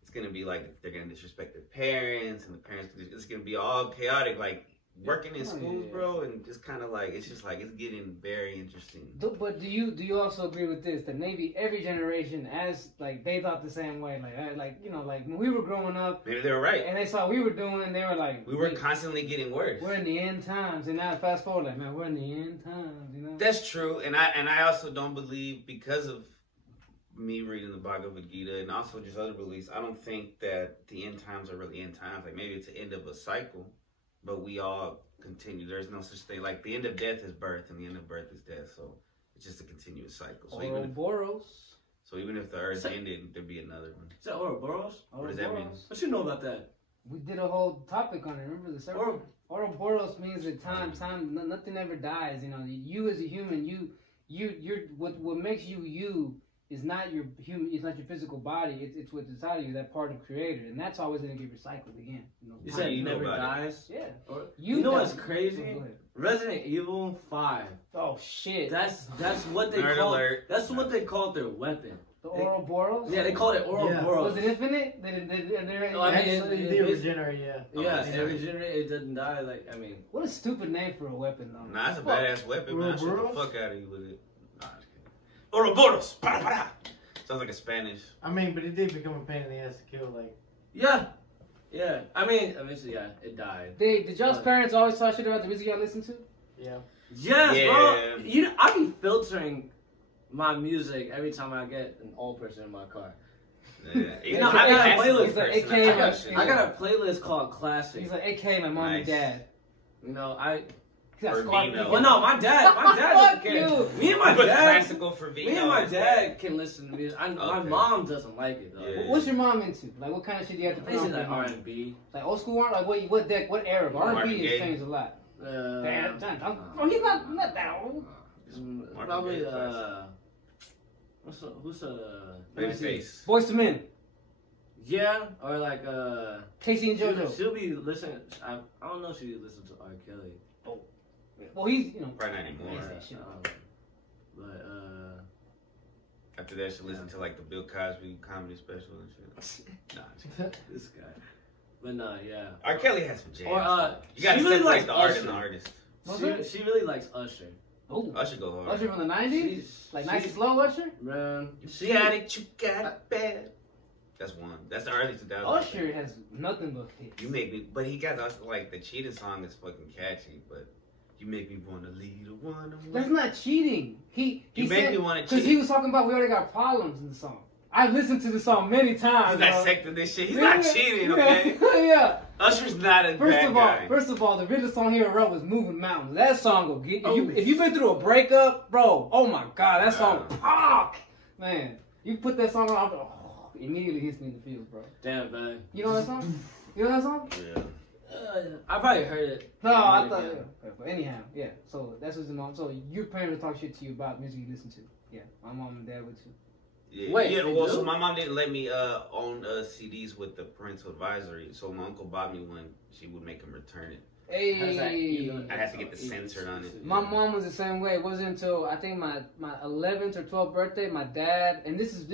it's gonna be like they're gonna disrespect their parents, and the parents, it's gonna be all chaotic, like working in schools, bro, and just kind of like it's just like it's getting very interesting. But do you also agree with this? That maybe every generation, as like they thought the same way, like you know, like when we were growing up Maybe they were right. and they saw what we were doing, they were like, We were constantly getting worse. we're in the end times, and now fast forward, like man, we're in the end times, you know. That's true, and I also don't believe, because of me reading the Bhagavad Gita and also just other beliefs, I don't think that the end times are really end times. Like maybe it's the end of a cycle, but we all continue. There's no such thing like the end of death is birth, and the end of birth is death. So it's just a continuous cycle. So even if the earth ended, there'd be another one. is that Ouroboros? What does that mean? What you know about that? We did a whole topic on it. Remember the circle? Ouroboros means that time, nothing ever dies. You know, you as a human, you're what makes you you is not your human. It's not your physical body. It's what's inside of you. That part of creator, and that's always gonna get recycled again. You said you know never about it. dies. Yeah. You know what's Oh, crazy? go ahead. Resident Evil 5. Oh shit. That's what they Nerd call. alert. That's what they called their weapon. The Ouroboros? Yeah, they called it Ouroboros. Was it infinite? No, I mean, It regenerate, yeah. Oh, Yeah, it's it regenerates. It doesn't die. Like, I mean, What a stupid name for a weapon, though. Nah, it's a Fuck. badass weapon, man. I shoot the Ouroboros? fuck out of you with it. Nah, I'm just kidding. Ouroboros! Para, para. Sounds like a Spanish. I mean, but it did become a pain in the ass to kill. Like, yeah. I mean, eventually, yeah, it died. Did y'all's But- parents always talk shit about the music y'all listen to? yeah. Yes, Yeah. bro. I be filtering my music every time I get an old person in my car. Yeah. You know, I got a playlist. He's like, I got a playlist called Classic. He's like, AK, my mom Nice. and dad. You know, He got Or squad Vino. thinking. well, no, my dad doesn't Fuck care. you. Me and my But dad, classical for Vino. me and my is dad can listen to music. My Okay. mom doesn't like it though. Yeah. What's your mom into? Like, what kind of shit do you have to put Basically on? like for your mom? R&B. Like old school art? Like what era? Marvin R&B has Gaye. changed a lot. Uh, Oh, he's not that old. Marvin Probably Gaye classic. who's Babyface. Boys to Men. yeah, or like Casey and JoJo. she'll be listening. I don't know if she listens to R. Kelly. Well, he's Probably not anymore. Yes, that shit. But After that, she listened to like the Bill Cosby comedy special and shit. Nah, I'm just kidding. this guy. But no, yeah. R. Kelly has some jams. Or you gotta she really separate likes the art Usher. and the artist. She really likes Usher. Oh, Usher go hard. Usher from the 90s? Like nice and slow Usher? Man, You got it, you got it bad. That's one. That's the early 2000s. Usher has nothing but hits. You make me, but he got us like the cheating song is fucking catchy, but you make me wanna lead a one. That's not cheating. He You make me wanna because cheat. he was talking about we already got problems in the song. I've listened to the song many times. He's bro. dissecting this shit. He's not cheating, okay? Yeah. Usher's not a bad guy. First of all, the original song he wrote was "Moving Mountains." That song will get Oh. you. If you've been through a breakup, bro, oh my god, that song, Yeah. fuck, man. You put that song on, immediately hits me in the feels, bro. damn, man. You know that song? You know that song? Yeah. I probably heard it. No, I thought. Yeah. Yeah. But anyhow, yeah. So that's what's the mom. So your parents would talk shit to you about music you listen to. Yeah, my mom and dad would too. Yeah. Wait, yeah. they Well, do? so my mom didn't let me own CDs with the parental advisory. So my uncle bought me one. She would make him return it. How's that Hey. even? I had to get the censored on it. My mom was the same way. It wasn't until I think my 11th or 12th birthday, my dad, and this is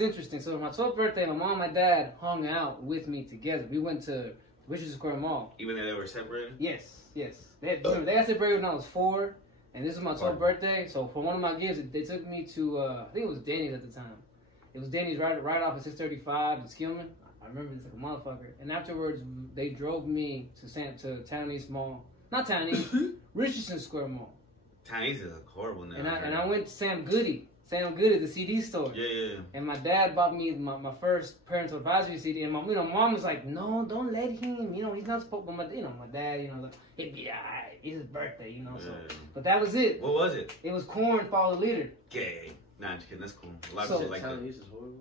interesting. So my 12th birthday, my mom and my dad hung out with me together. We went to Richardson Square Mall. Even though they were separated. Yes. Remember, they got separated when I was 4, and this was my 12th birthday. So for one of my gifts, they took me to I think it was Denny's at the time. It was Denny's right off of 635 in Skillman. I remember this like a motherfucker. And afterwards, they drove me to Town East Mall. Not Town East, Richardson Square Mall. Chinese is a horrible name. And I went to Sam Goody, the CD store. Yeah. And my dad bought me my first parental advisory CD. And mom was like, no, don't let him. He's not supposed. But my dad, like, it'd be alright. It's his birthday, So, Yeah. but that was it. What was it? It was Corn, Follow the Leader. Gay. Nah, I'm just kidding. That's cool. A lot So- of shit like that. Chinese is horrible.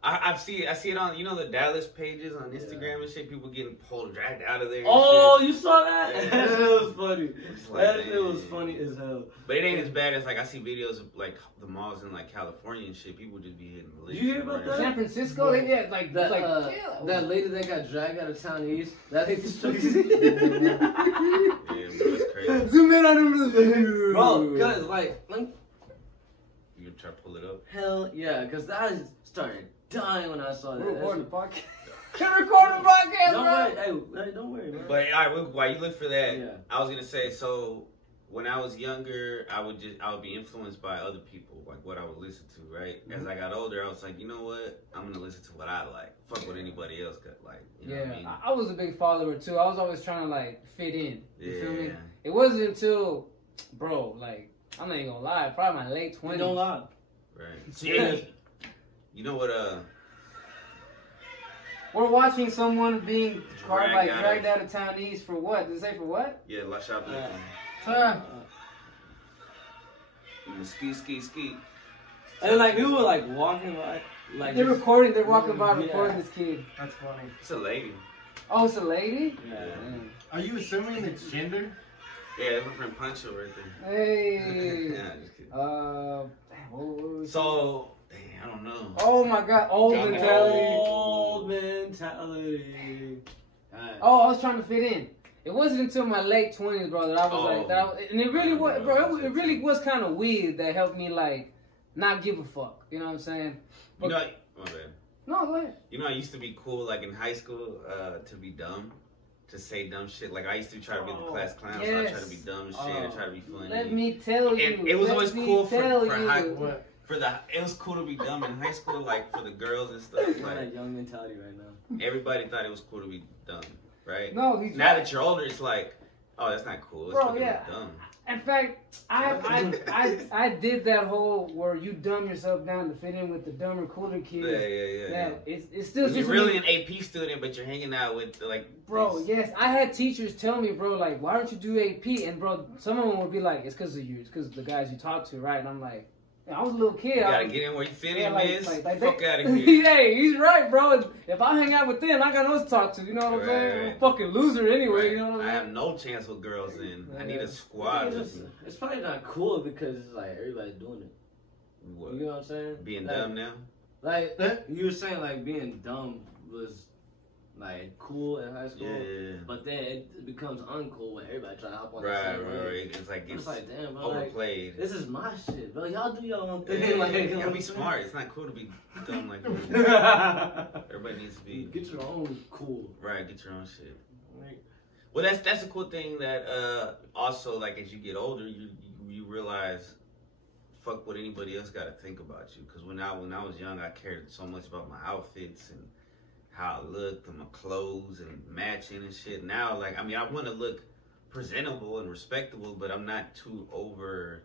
I see it on the Dallas pages on Instagram and shit. People getting pulled, dragged out of there. And Oh, shit. you saw that? Yeah. That was funny. It's like, That shit was damn. funny as hell. But it ain't as bad as like I see videos of like the malls in like California and shit. People just be hitting the You hear about that? San Francisco, they did like That yeah. lady that got dragged out of Town East, that lady Yeah, bro, it's crazy. Zoom in on him, bro, cause like You try to pull it up. hell yeah, cause I started dying when I saw that. We're recording the That's- podcast. We're recording the podcast, Don't bro. worry, hey, don't worry, bro. But all right, while you look for that, Yeah. I was gonna say so. When I was younger, I would be influenced by other people, like what I would listen to, right? As I got older, I was like, you know what? I'm gonna listen to what I like. Fuck what anybody else got like. You know what I mean? I was a big follower too. I was always trying to like fit in. You feel me? Yeah. It wasn't until, bro, like I'm not even gonna lie, probably my late 20s. Don't lie. Right. See, you know what? We're watching someone being dragged out of Town East for what? Did it say for what? Yeah, La Shoplifting. Ski. And like people were like walking like They're just- recording. They're walking by Yeah. recording this kid. That's funny. It's a lady. Oh, it's a lady. Yeah. Damn. Are you assuming it's gender? Yeah, that's my friend Pancho right there. Hey. Yeah, just kidding. So. Dang, I don't know. Oh my God, old Young mentality. Old mentality. Oh, I was trying to fit in. It wasn't until my late 20s, bro, that I was like, and it really was, bro. It really was kind of weird that helped me like not give a fuck. You know what I'm saying? But, You know, my bad. no, go ahead. You know, I used to be cool, like in high school, to be dumb, to say dumb shit. Like I used to try to be the class clown, so I try to be dumb as shit and try to be funny. Let me tell you, And it was always cool for high. What? It was cool to be dumb in high school, like for the girls and stuff. You're Like that young mentality right now. everybody thought it was cool to be dumb, right? No, he's Now right. that you're older, it's like, oh, that's not cool. It's Bro, fucking yeah. dumb. In fact, I did that whole where you dumb yourself down to fit in with the dumber, cooler kids. Yeah. It's still When just you're really an AP student, but you're hanging out with like. Bro, these- yes, I had teachers tell me, bro, like, why don't you do AP? And bro, some of them would be like, it's because of you, it's because of the guys you talk to, right? And I'm like, I was a little kid. You I gotta was, get in where you fit yeah, in, like, Miz. like Fuck out of here. Hey, he's right, bro. If I hang out with them, I got no one to talk to. You know what I'm saying? I'm a fucking loser anyway. You know what I'm I saying? have no chance with girls then. I need Yeah. a squad with me. It's probably not cool because it's like everybody's doing it. What? You know what I'm saying? Being like, dumb now? Like you were saying, like being dumb was like cool in high school, Yeah. but then it becomes uncool when everybody try to hop on the Right. same wave. It's like I'm it's just like, damn, bro, like, overplayed. this is my shit, bro. Y'all do your own Yeah, thing. Like, you know gotta what be I'm smart. It's not cool to be dumb like saying? that. Everybody needs to be Get your own cool. right. Get your own shit. Like, Well, that's a cool thing that also like as you get older, you realize fuck what anybody else got to think about you. Because when I was young, I cared so much about my outfits and how I looked and my clothes and matching and shit. Now, like I mean, I want to look presentable and respectable, but I'm not too over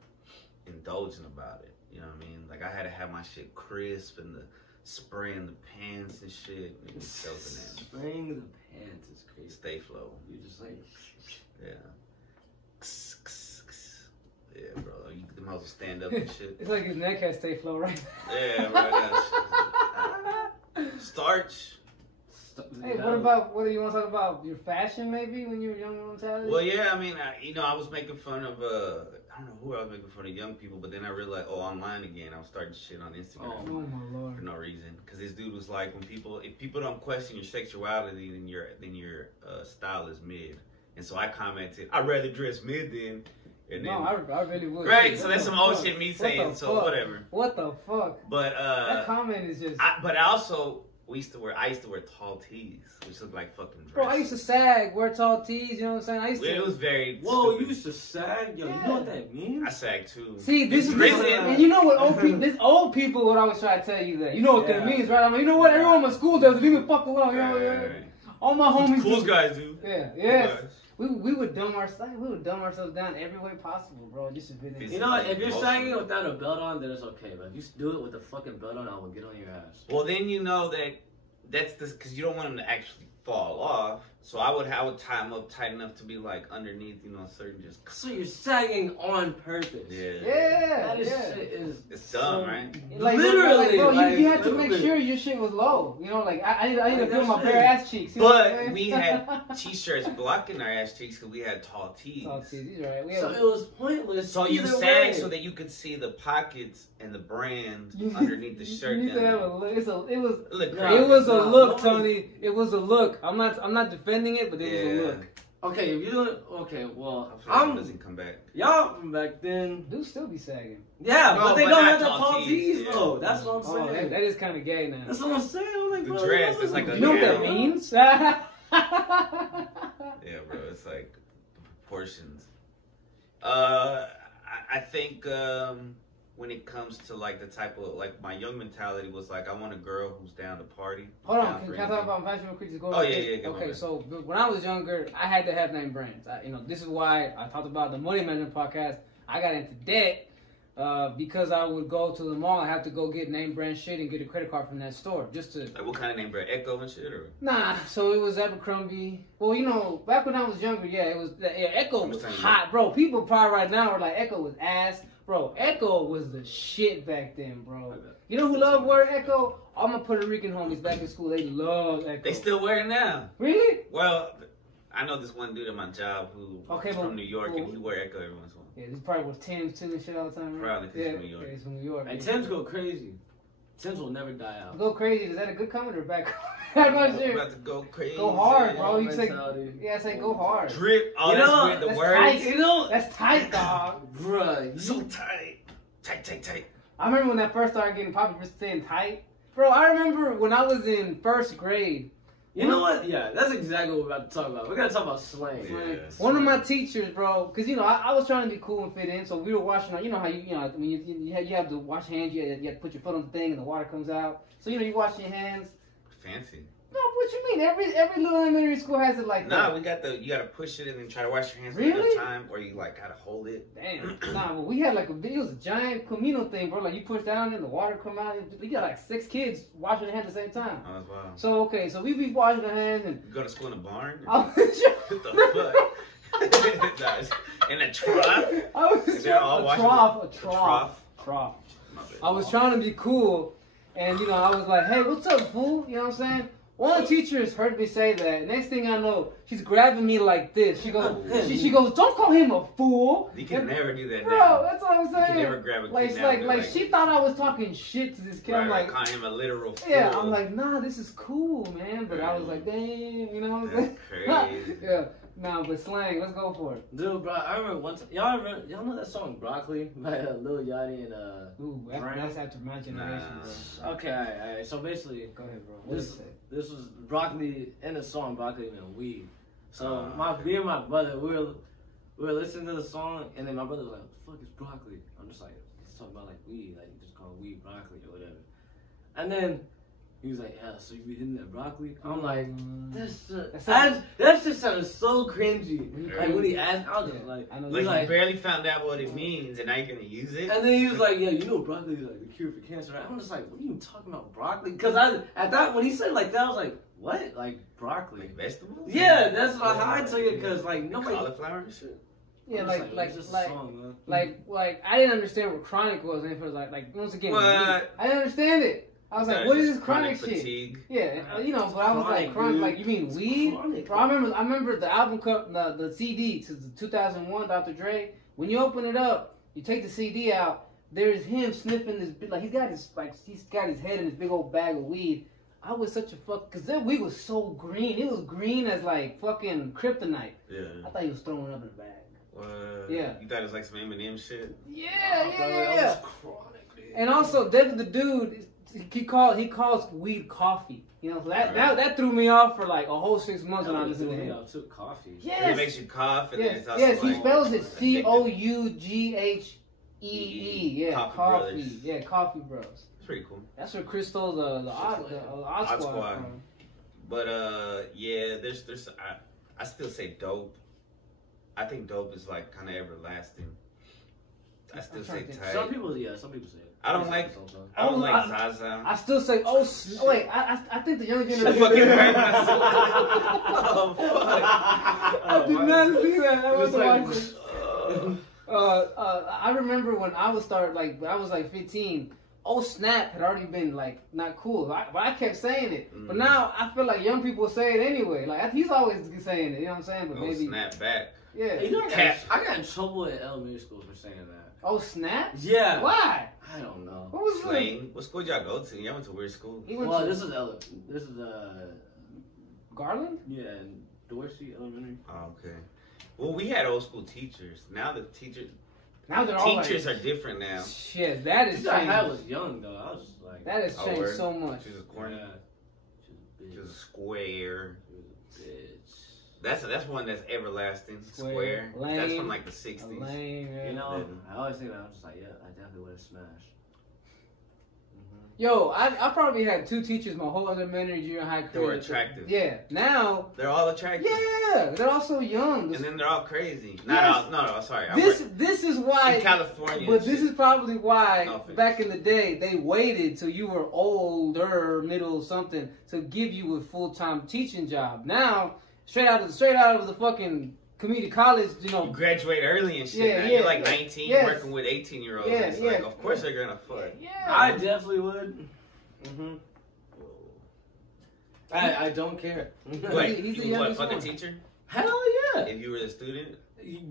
indulgent about it. You know what I mean? Like I had to have my shit crisp and the spraying the pants and shit. And spraying the pants is crazy. stay flow. You just like, Yeah. Yeah, bro. You can also stand up and shit. It's like his neck has stay flow, right? Yeah, bro. Starch. Hey, what do you want to talk about? Your fashion, maybe, when you were young, mentality? Well, yeah, I mean, I was making fun of, I don't know who I was making fun of, young people, but then I realized, online again, I was starting shit on Instagram. Oh, my Lord. For no reason. Because this dude was like, if people don't question your sexuality, then your style is mid. And so I commented, I'd rather dress mid then. And then, No, I really would. right, What so that's the some old fuck? shit me What saying, the so fuck? whatever. What the fuck? But That comment is just... but also, I used to wear tall tees, which looked like fucking dress. Bro, I used to sag, wear tall tees, you know what I'm saying? I used to... It was very whoa, stupid. you used to sag? Yo, you know what that means? I sag too. See, this is Prison. and you know what old people would always try to tell you that. You know what that means, right? I mean, you know what? Everyone in my school does it. Leave me fuck alone. You know, Right. all my homies. Cool do. guys do. Yeah, yes. We would dumb ourselves down every way possible, bro. Just to fit in. You know what? If you're sagging without a belt on, then it's okay. But if you do it with a fucking belt on, I will get on your ass. Well, then you know that's because you don't want them to actually fall off. So I would tie them up tight enough to be like underneath, certain just. So you're sagging on purpose. Yeah, That is yeah. shit is It's dumb, right? Like, literally, bro, like, you had to make literally. sure your shit was low. You know, like I need to feel my That's bare it. ass cheeks. You know what I'm But saying? we had t-shirts blocking our ass cheeks because we had tall tees. Tall tees, he's right. We So had, it was pointless. So you either sag way. so that you could see the pockets and the brand underneath the shirt. You need to down have there. a look. It was. Look Nah, crazy. It was a Nah, look, no. Tony. It was a look. I'm not defending it, but it was a Yeah. look. Okay, if you don't. Okay, well, Hopefully it I'm doesn't come back. y'all from back then. Dudes still be sagging. Yeah, No, but they but don't not have the tall tall tees, tees yeah. though. That's what I'm Oh, saying. that is kind of gay now. That's what I'm saying. I'm like, The bro, dress that is like a You know what that gown. means? Yeah, bro, it's like proportions. I think when it comes to like the type of like my young mentality was like I want a girl who's down to party. Hold on, down can for I talk anything. about fashion creatures? Go Oh, ahead. yeah, go Okay, ahead. so when I was younger, I had to have name brands. This is why I talked about the Money Management podcast. I got into debt because I would go to the mall. I have to go get name brand shit and get a credit card from that store just to. Like what kind of name brand? Echo and shit or? Nah, so it was Abercrombie. Well, back when I was younger, yeah, it was. Echo was hot, bro. People probably right now are like, Echo was ass. Bro, Echo was the shit back then, bro. You know who loved wearing Echo? All my Puerto Rican homies back in school, they loved Echo. They still wear it now. Really? Well, I know this one dude at my job who's Okay, from New York, and he wear Echo every once in a while. Yeah, he's probably with Tim's too and shit all the time, right? Probably 'cause he's from New York. Yeah, he's from New York. And Tim's go crazy. Tim's will never die out. Go crazy. Is that a good comment or a bad comment? I'm not I'm sure. about to go crazy. Go hard, bro. You say, Mentality. yeah, I say go hard. Drip. Oh, You that's know, weird. The that's words. tight. You know, That's tight, dog. bruh. So tight. Tight. I remember when that first started getting popular for saying tight. Bro, I remember when I was in first grade. You know what? Yeah, that's exactly what we're about to talk about. We're gonna talk about slang. Yeah. One of my teachers, bro, because you know I was trying to be cool and fit in, so we were washing. You know how you know when you have to wash your hands, you have to put your foot on the thing and the water comes out. So you know you wash your hands. Fancy. No, what you mean? Every little elementary school has it like Nah, that. we got you gotta push it and then try to wash your hands Really? one at a time, or you like gotta hold it. Damn. Nah, well, we had like it was a giant Camino thing, bro. Like you push down and the water come out. We got like 6 kids washing their hands at the same time. Oh, that's wild. So okay, so we be washing our hands and You go to school in a barn? I was What the fuck? Nah, it's in a trough? I was They're all a washing trough. My bad. I was trying to be cool, and you know, I was like, "Hey, what's up, fool?" You know what I'm saying? One of the teachers heard me say that. Next thing I know, she's grabbing me like this. She goes, she goes, "Don't call him a fool." You can never do that Bro, now. that's what I'm You can saying. never grab a kid Like, now and be like she thought I was talking shit to this kid. I'm right, like, call him a literal fool. yeah, I'm like, nah, this is cool, man. But I was like, damn, you know what I'm saying? That's crazy. Yeah, nah, but slang, let's go for it. Dude, bro, I remember one time. Y'all know that song "Broccoli" by Lil Yachty and Ooh, Brown? that's after my generation, bro. Okay, alright. So basically, Go ahead, bro. What this is it? this was broccoli in the song "Broccoli and Weed." So Okay. me and my brother, we were listening to the song, and then my brother was like, "What the fuck is broccoli?" I'm just like, "It's talking about like weed, like you just call it weed broccoli or whatever." And then he was like, "Yeah, so you be hitting that broccoli?" I'm like, that just sounded so cringy. Like when he asked, I was just like, I know. Like, like- you barely found out what it means, and now you're gonna use it? and then he was like, "Yeah, you know broccoli is like the cure for cancer." Right? I'm just like, "What are you talking about, broccoli?" Because at that when he said it like that, I was like, "What? Like broccoli?" Like vegetables? Yeah, that's how I took it. Because like nobody. Cauliflower and shit? Yeah, I'm just it's just a song, man. like I didn't understand what chronic was, and it was like once again, What? I didn't understand it. I was like, Sorry, what is just this chronic shit? fatigue. Yeah, you know, but I was like, Chronic, chronic, dude. like you mean It's weed? chronic. Bro, I remember the album cover, the CD, to the 2001 Dr. Dre. When you open it up, you take the CD out. There's him sniffing this, like he's got his head in this big old bag of weed. I was such a fuck, cause that weed was so green. It was green as like fucking kryptonite. Yeah. I thought he was throwing up in a bag. What? Yeah. You thought it was like some Eminem shit? Yeah, Bro, that was chronic, dude. And also, David the Dude, he calls weed coffee. You know, so that threw me off for like a whole 6 months when I listened to him. Took coffee. Yes. It makes you cough, and then Yes, it's also yes, he like, spells it addictive. Cougghee. Yeah, Coffee coffee. Brothers. Yeah, Coffee Bros. It's pretty cool. That's where Chris stole the Odd Odd Squad Squad. from. But yeah, there's I still say dope. I think dope is like kind of everlasting. I still I'm say trying to think. tight. Some people say it. I don't like Sometimes. I don't Oh, like I- Zaza. I still say, wait, I think the younger Shut the generation. fucking mouth. Oh fuck. I did not see that. That was Just watching. Uh, I remember when I was I was like 15. Oh snap had already been like not cool, but I kept saying it. But now I feel like young people say it anyway. Like he's always saying it. You know what I'm saying? But oh, maybe snap back. yeah. You know, Tap. I got in trouble at elementary school for saying that. Oh snap? Yeah. Why? I don't know. What was it? Slang. What school did y'all go to? Y'all went to weird school. He went Well, to this is Garland. yeah, Dorsey Elementary. Oh, okay. Well, we had old school teachers. Now the teachers Now they're all teachers like, are different now. shit. That is The teacher I had changed. was young though. I was just like, That has Oh, changed word. so much. She was corny. yeah. She She was was a square. a bitch. That's one that's everlasting. Square. Square. That's Lame. from like the A 60s. lame, yeah. You know, I always think about it, I'm just like, yeah, I definitely would have smashed. Yo, I probably had 2 teachers my whole elementary, junior high They career. were attractive. Yeah. Now, They're all attractive. yeah, they're also young. And then they're all crazy. Not Yes. all. No, sorry. I This work this is why in California. But and this shit. is probably why No offense. back in the day they waited till you were older, middle something to give you a full-time teaching job. Now, straight out of the fucking community college, you know. You graduate early and shit. Yeah, man. yeah, You're like yeah. 19 Yes. working with 18-year-olds. Yeah, It's like, yeah. of course they're gonna fuck. Yeah. I definitely would. I don't care. Wait, He's the you what? youngest Fuck a one. teacher? Hell yeah. If you were a student,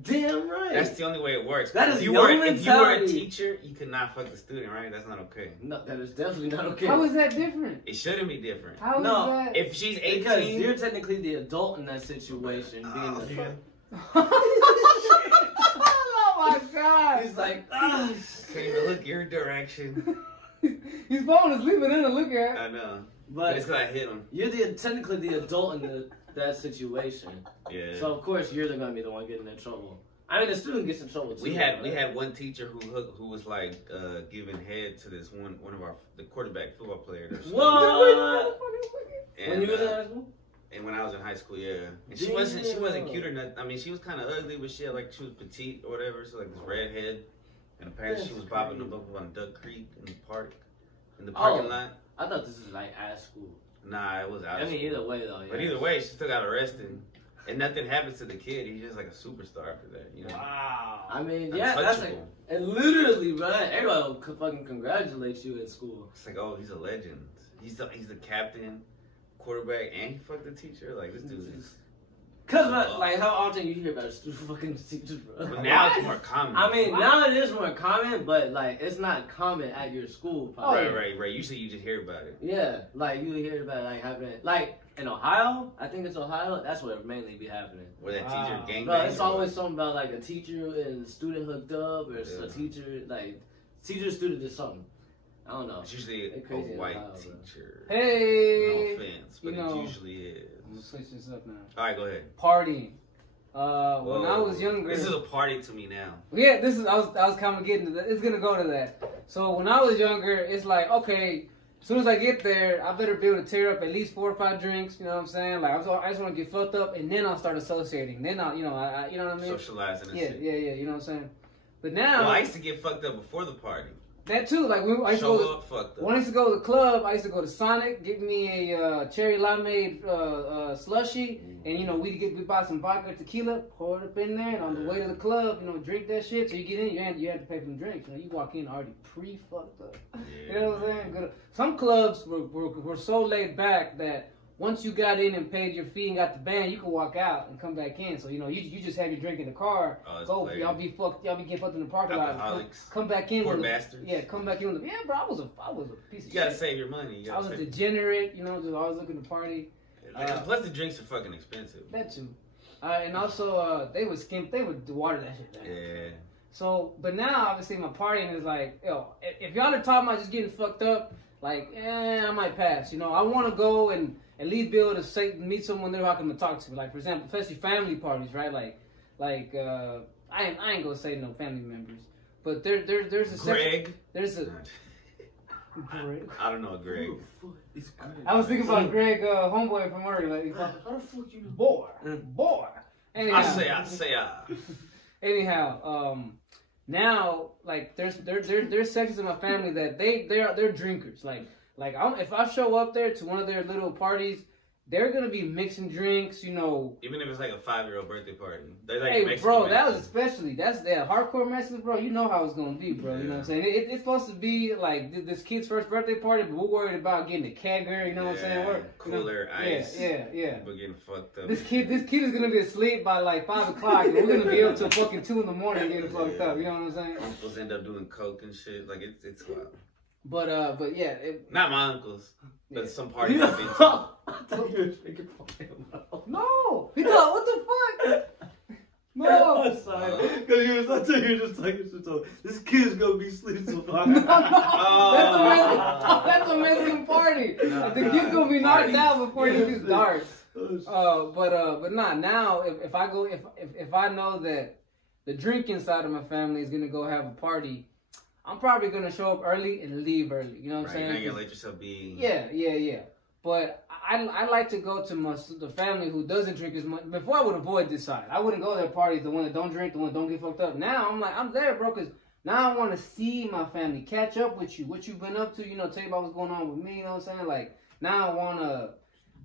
Damn right. that's the only way it works. That is if you your were if you were a mentality. teacher, you could not fuck the student, right? That's not okay. No, that is definitely not okay. How is that different? It shouldn't be different. How is No, that? If she's Because 18, you're technically the adult in that situation, being the. Yeah. Oh my god! He's like, can't even look your direction. He's falling asleep and then I look at. I know, but but it's 'cause I hit him. you're technically the adult in that situation. Yeah. So of course you're gonna be the one getting in trouble. I mean, the student gets in trouble too. We had one teacher who was like giving head to this one of the quarterback football player. What? And, When you was in high school? and when I was in high school, yeah. And she wasn't cute or nothing. I mean, she was kind of ugly, but she had like she was petite or whatever. So like this red head, and apparently she was bobbing them up on Duck Creek in the parking lot. I thought this was like at school. Nah, it was out. I of mean, school. either way though. Yeah. But either way, she still got arrested, and nothing happens to the kid. He's just like a superstar after that, you know. Wow. I mean, yeah, that's like, Untouchable. and literally, bro, everybody will fucking congratulate you at school. It's like, oh, he's a legend. He's the captain, quarterback, and he fucked the teacher. Like this dude is. Cause like how often you hear about fucking teachers, bro? But now it's more common. I mean, now it is more common, but like it's not common at your school. Probably. Right. Usually you just hear about it. Yeah, like you hear about it, like happening, like in Ohio. I think it's Ohio. That's where it mainly be happening. Where that teacher gang Bro, it's always something about like a teacher and a student hooked up, or a teacher student did something. I don't know. It's usually They a crazy in white Ohio, bro. teacher. Hey. No offense, but You know, it usually is. I'm gonna switch this up now. All right, go ahead. Partying. When I was younger. This is a party to me now. Yeah, this is. I was kind of getting to that. It's gonna go to that. So when I was younger, it's like, okay, as soon as I get there, I better be able to tear up at least 4 or 5 drinks. You know what I'm saying? Like I just want to get fucked up, and then I'll start associating. Then I'll, you know what I mean? Socializing and Yeah. shit. You know what I'm saying? But now, Well, I used to get fucked up before the party. that too. Like I used to Show go. up fucked up. When I used to go to the club, I used to go to Sonic, get me a cherry limeade slushy, and you know we buy some vodka, tequila, pour it up in there, and on the way to the club, you know, drink that shit. So you get in, you have to pay for them drinks. You know, you walk in already pre-fucked up. You know what I'm saying? Good. Some clubs were so laid back that once you got in and paid your fee and got the band, you could walk out and come back in. So you know, you just have your drink in the car. Go, y'all be getting fucked in the parking lot. Come back in. Poor bastards. Yeah, come back in. Yeah, bro, I was a piece of shit. You gotta save your money. I was a degenerate, you know, just always looking to party. Plus the drinks are fucking expensive. That too. And also, they would water that shit down. Yeah. So, but now, obviously, my partying is like, yo, if y'all are talking about just getting fucked up, like, I might pass. You know, I want to go and at least be able to meet someone there who I can talk to. Like, for example, especially family parties, right? I ain't gonna say no family members, but there's a Greg. There's a Greg. I don't know, Greg. It's Greg. I was thinking about Greg, homeboy from earlier. Like, How the fuck you know? boy. Anyhow, I say. Anyhow, now like there's sections of my family that they're drinkers. Like if I show up there to one of their little parties, they're gonna be mixing drinks, you know. Even if it's like a 5-year-old birthday party, they like Hey, Mexican bro, that was Mexicans. that's the hardcore Mexicans, bro. You know how it's gonna be, bro. You know what I'm saying? It's supposed to be like this kid's first birthday party, but we're worried about getting a kegger. You know what I'm saying? Cooler, ice. Yeah. We're getting fucked up. This kid is gonna be asleep by like 5 o'clock, and we're gonna be up till fucking 2 in the morning getting fucked up. You know what I'm saying? Uncles end up doing coke and shit. Like it's wild. But yeah. Not my uncles, but Yeah. some parties I've been to. I thought you were drinking from No, he thought, what the fuck? No, I'm sorry. Because I thought you were just talking shit on this kid's gonna be sleeping so far. That's a Mexican party. The kid's gonna be knocked out before he gets dark. But nah. Now, if I know that the drinking side of my family is gonna go have a party, I'm probably gonna show up early and leave early. You know what I'm saying? You're not gonna let yourself be. Yeah. But I like to go to the family who doesn't drink as much. Before I would avoid this side. I wouldn't go to their parties, the one that don't drink, the one that don't get fucked up. Now I'm there, bro, because now I want to see my family, catch up with you, what you've been up to, you know, tell you about what's going on with me, you know what I'm saying? Like, now I want to...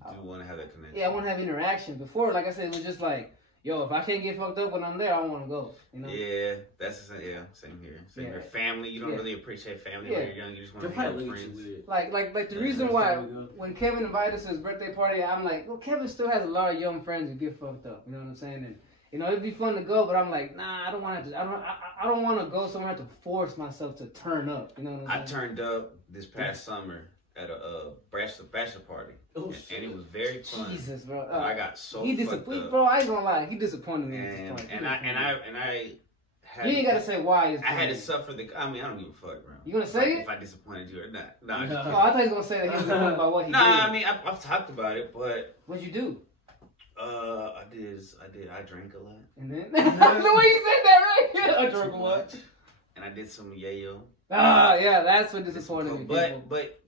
Do you want to have that connection? Yeah, I want to have interaction. Before, like I said, it was just like, yo, if I can't get fucked up when I'm there, I don't want to go. You know? Yeah, same here. Same here. Family, you don't really appreciate family when you're young. You just want to hang out with friends. Like the reason why when Kevin invited us to his birthday party, I'm like, well, Kevin still has a lot of young friends who get fucked up. You know what I'm saying? And you know, it'd be fun to go, but I'm like, nah, I don't want to. I don't want to go somewhere. I have to force myself to turn up. You know what I'm saying? I turned up this past summer at a bachelor party, and it was very fun. Jesus, bro. I got so he fucked disappointed, up. bro. I ain't gonna lie, he disappointed me. And I had. You ain't gotta say why. I had to suffer the. I mean, I don't give a fuck, bro. You gonna say it? If I disappointed you or not? Oh, I thought he was gonna say that he was disappointed by what he did. I mean, I've talked about it, but. What'd you do? I drank a lot. And then the way you said that, right? I drank a lot. And I did some yayo. Yeah, that's what disappointed me. But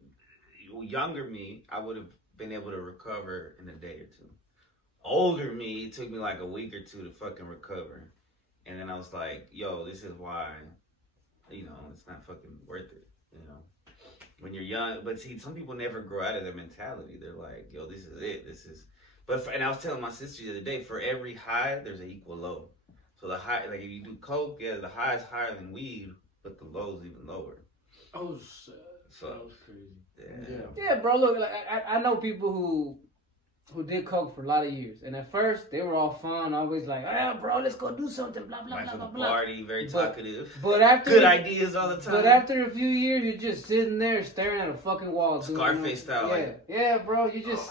younger me, I would have been able to recover in a day or two. Older me, it took me like a week or two to fucking recover. And then I was like, yo, this is why, you know, it's not fucking worth it, you know. When you're young, but see, some people never grow out of their mentality. They're like, yo, this is it. And I was telling my sister the other day, for every high, there's an equal low. So the high, like if you do coke, yeah, the high is higher than weed, but the low is even lower. Oh, shit. So that was crazy. Yeah, bro. Look, like, I know people who did coke for a lot of years, and at first they were all fun, always like, bro, let's go do something, blah blah blah blah blah. Party, very talkative. But after good ideas all the time. But after a few years, you're just sitting there staring at a fucking wall. Scarface style. Yeah, bro. You just.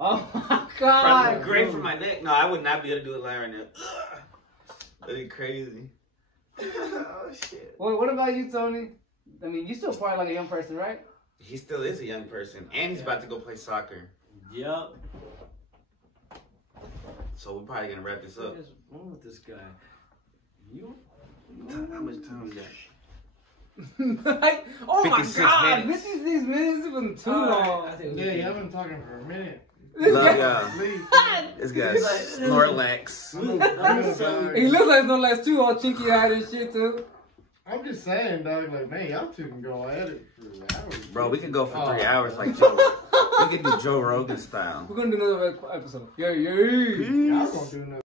Oh my God! Probably great for my neck. No, I would not be able to do it like right now. That'd be crazy. Oh shit. Well, what about you, Tony? I mean, you still probably like a young person, right? He still is a young person, and he's about to go play soccer. Yep. So we're probably gonna wrap this up. What is wrong with this guy? How much time we got? Like, oh my 56 God! minutes. These minutes have been too long. Yeah, y'all been talking for a minute. Love y'all. This guy's Snorlax. He looks like Snorlax too, all chinky eyed and shit too. I'm just saying, dog. Like, man, y'all two can go at it for hours. Bro, we could go for 3 hours like Joe. We could do Joe Rogan style. We're gonna do another episode. Yeah. Y'all gonna do another.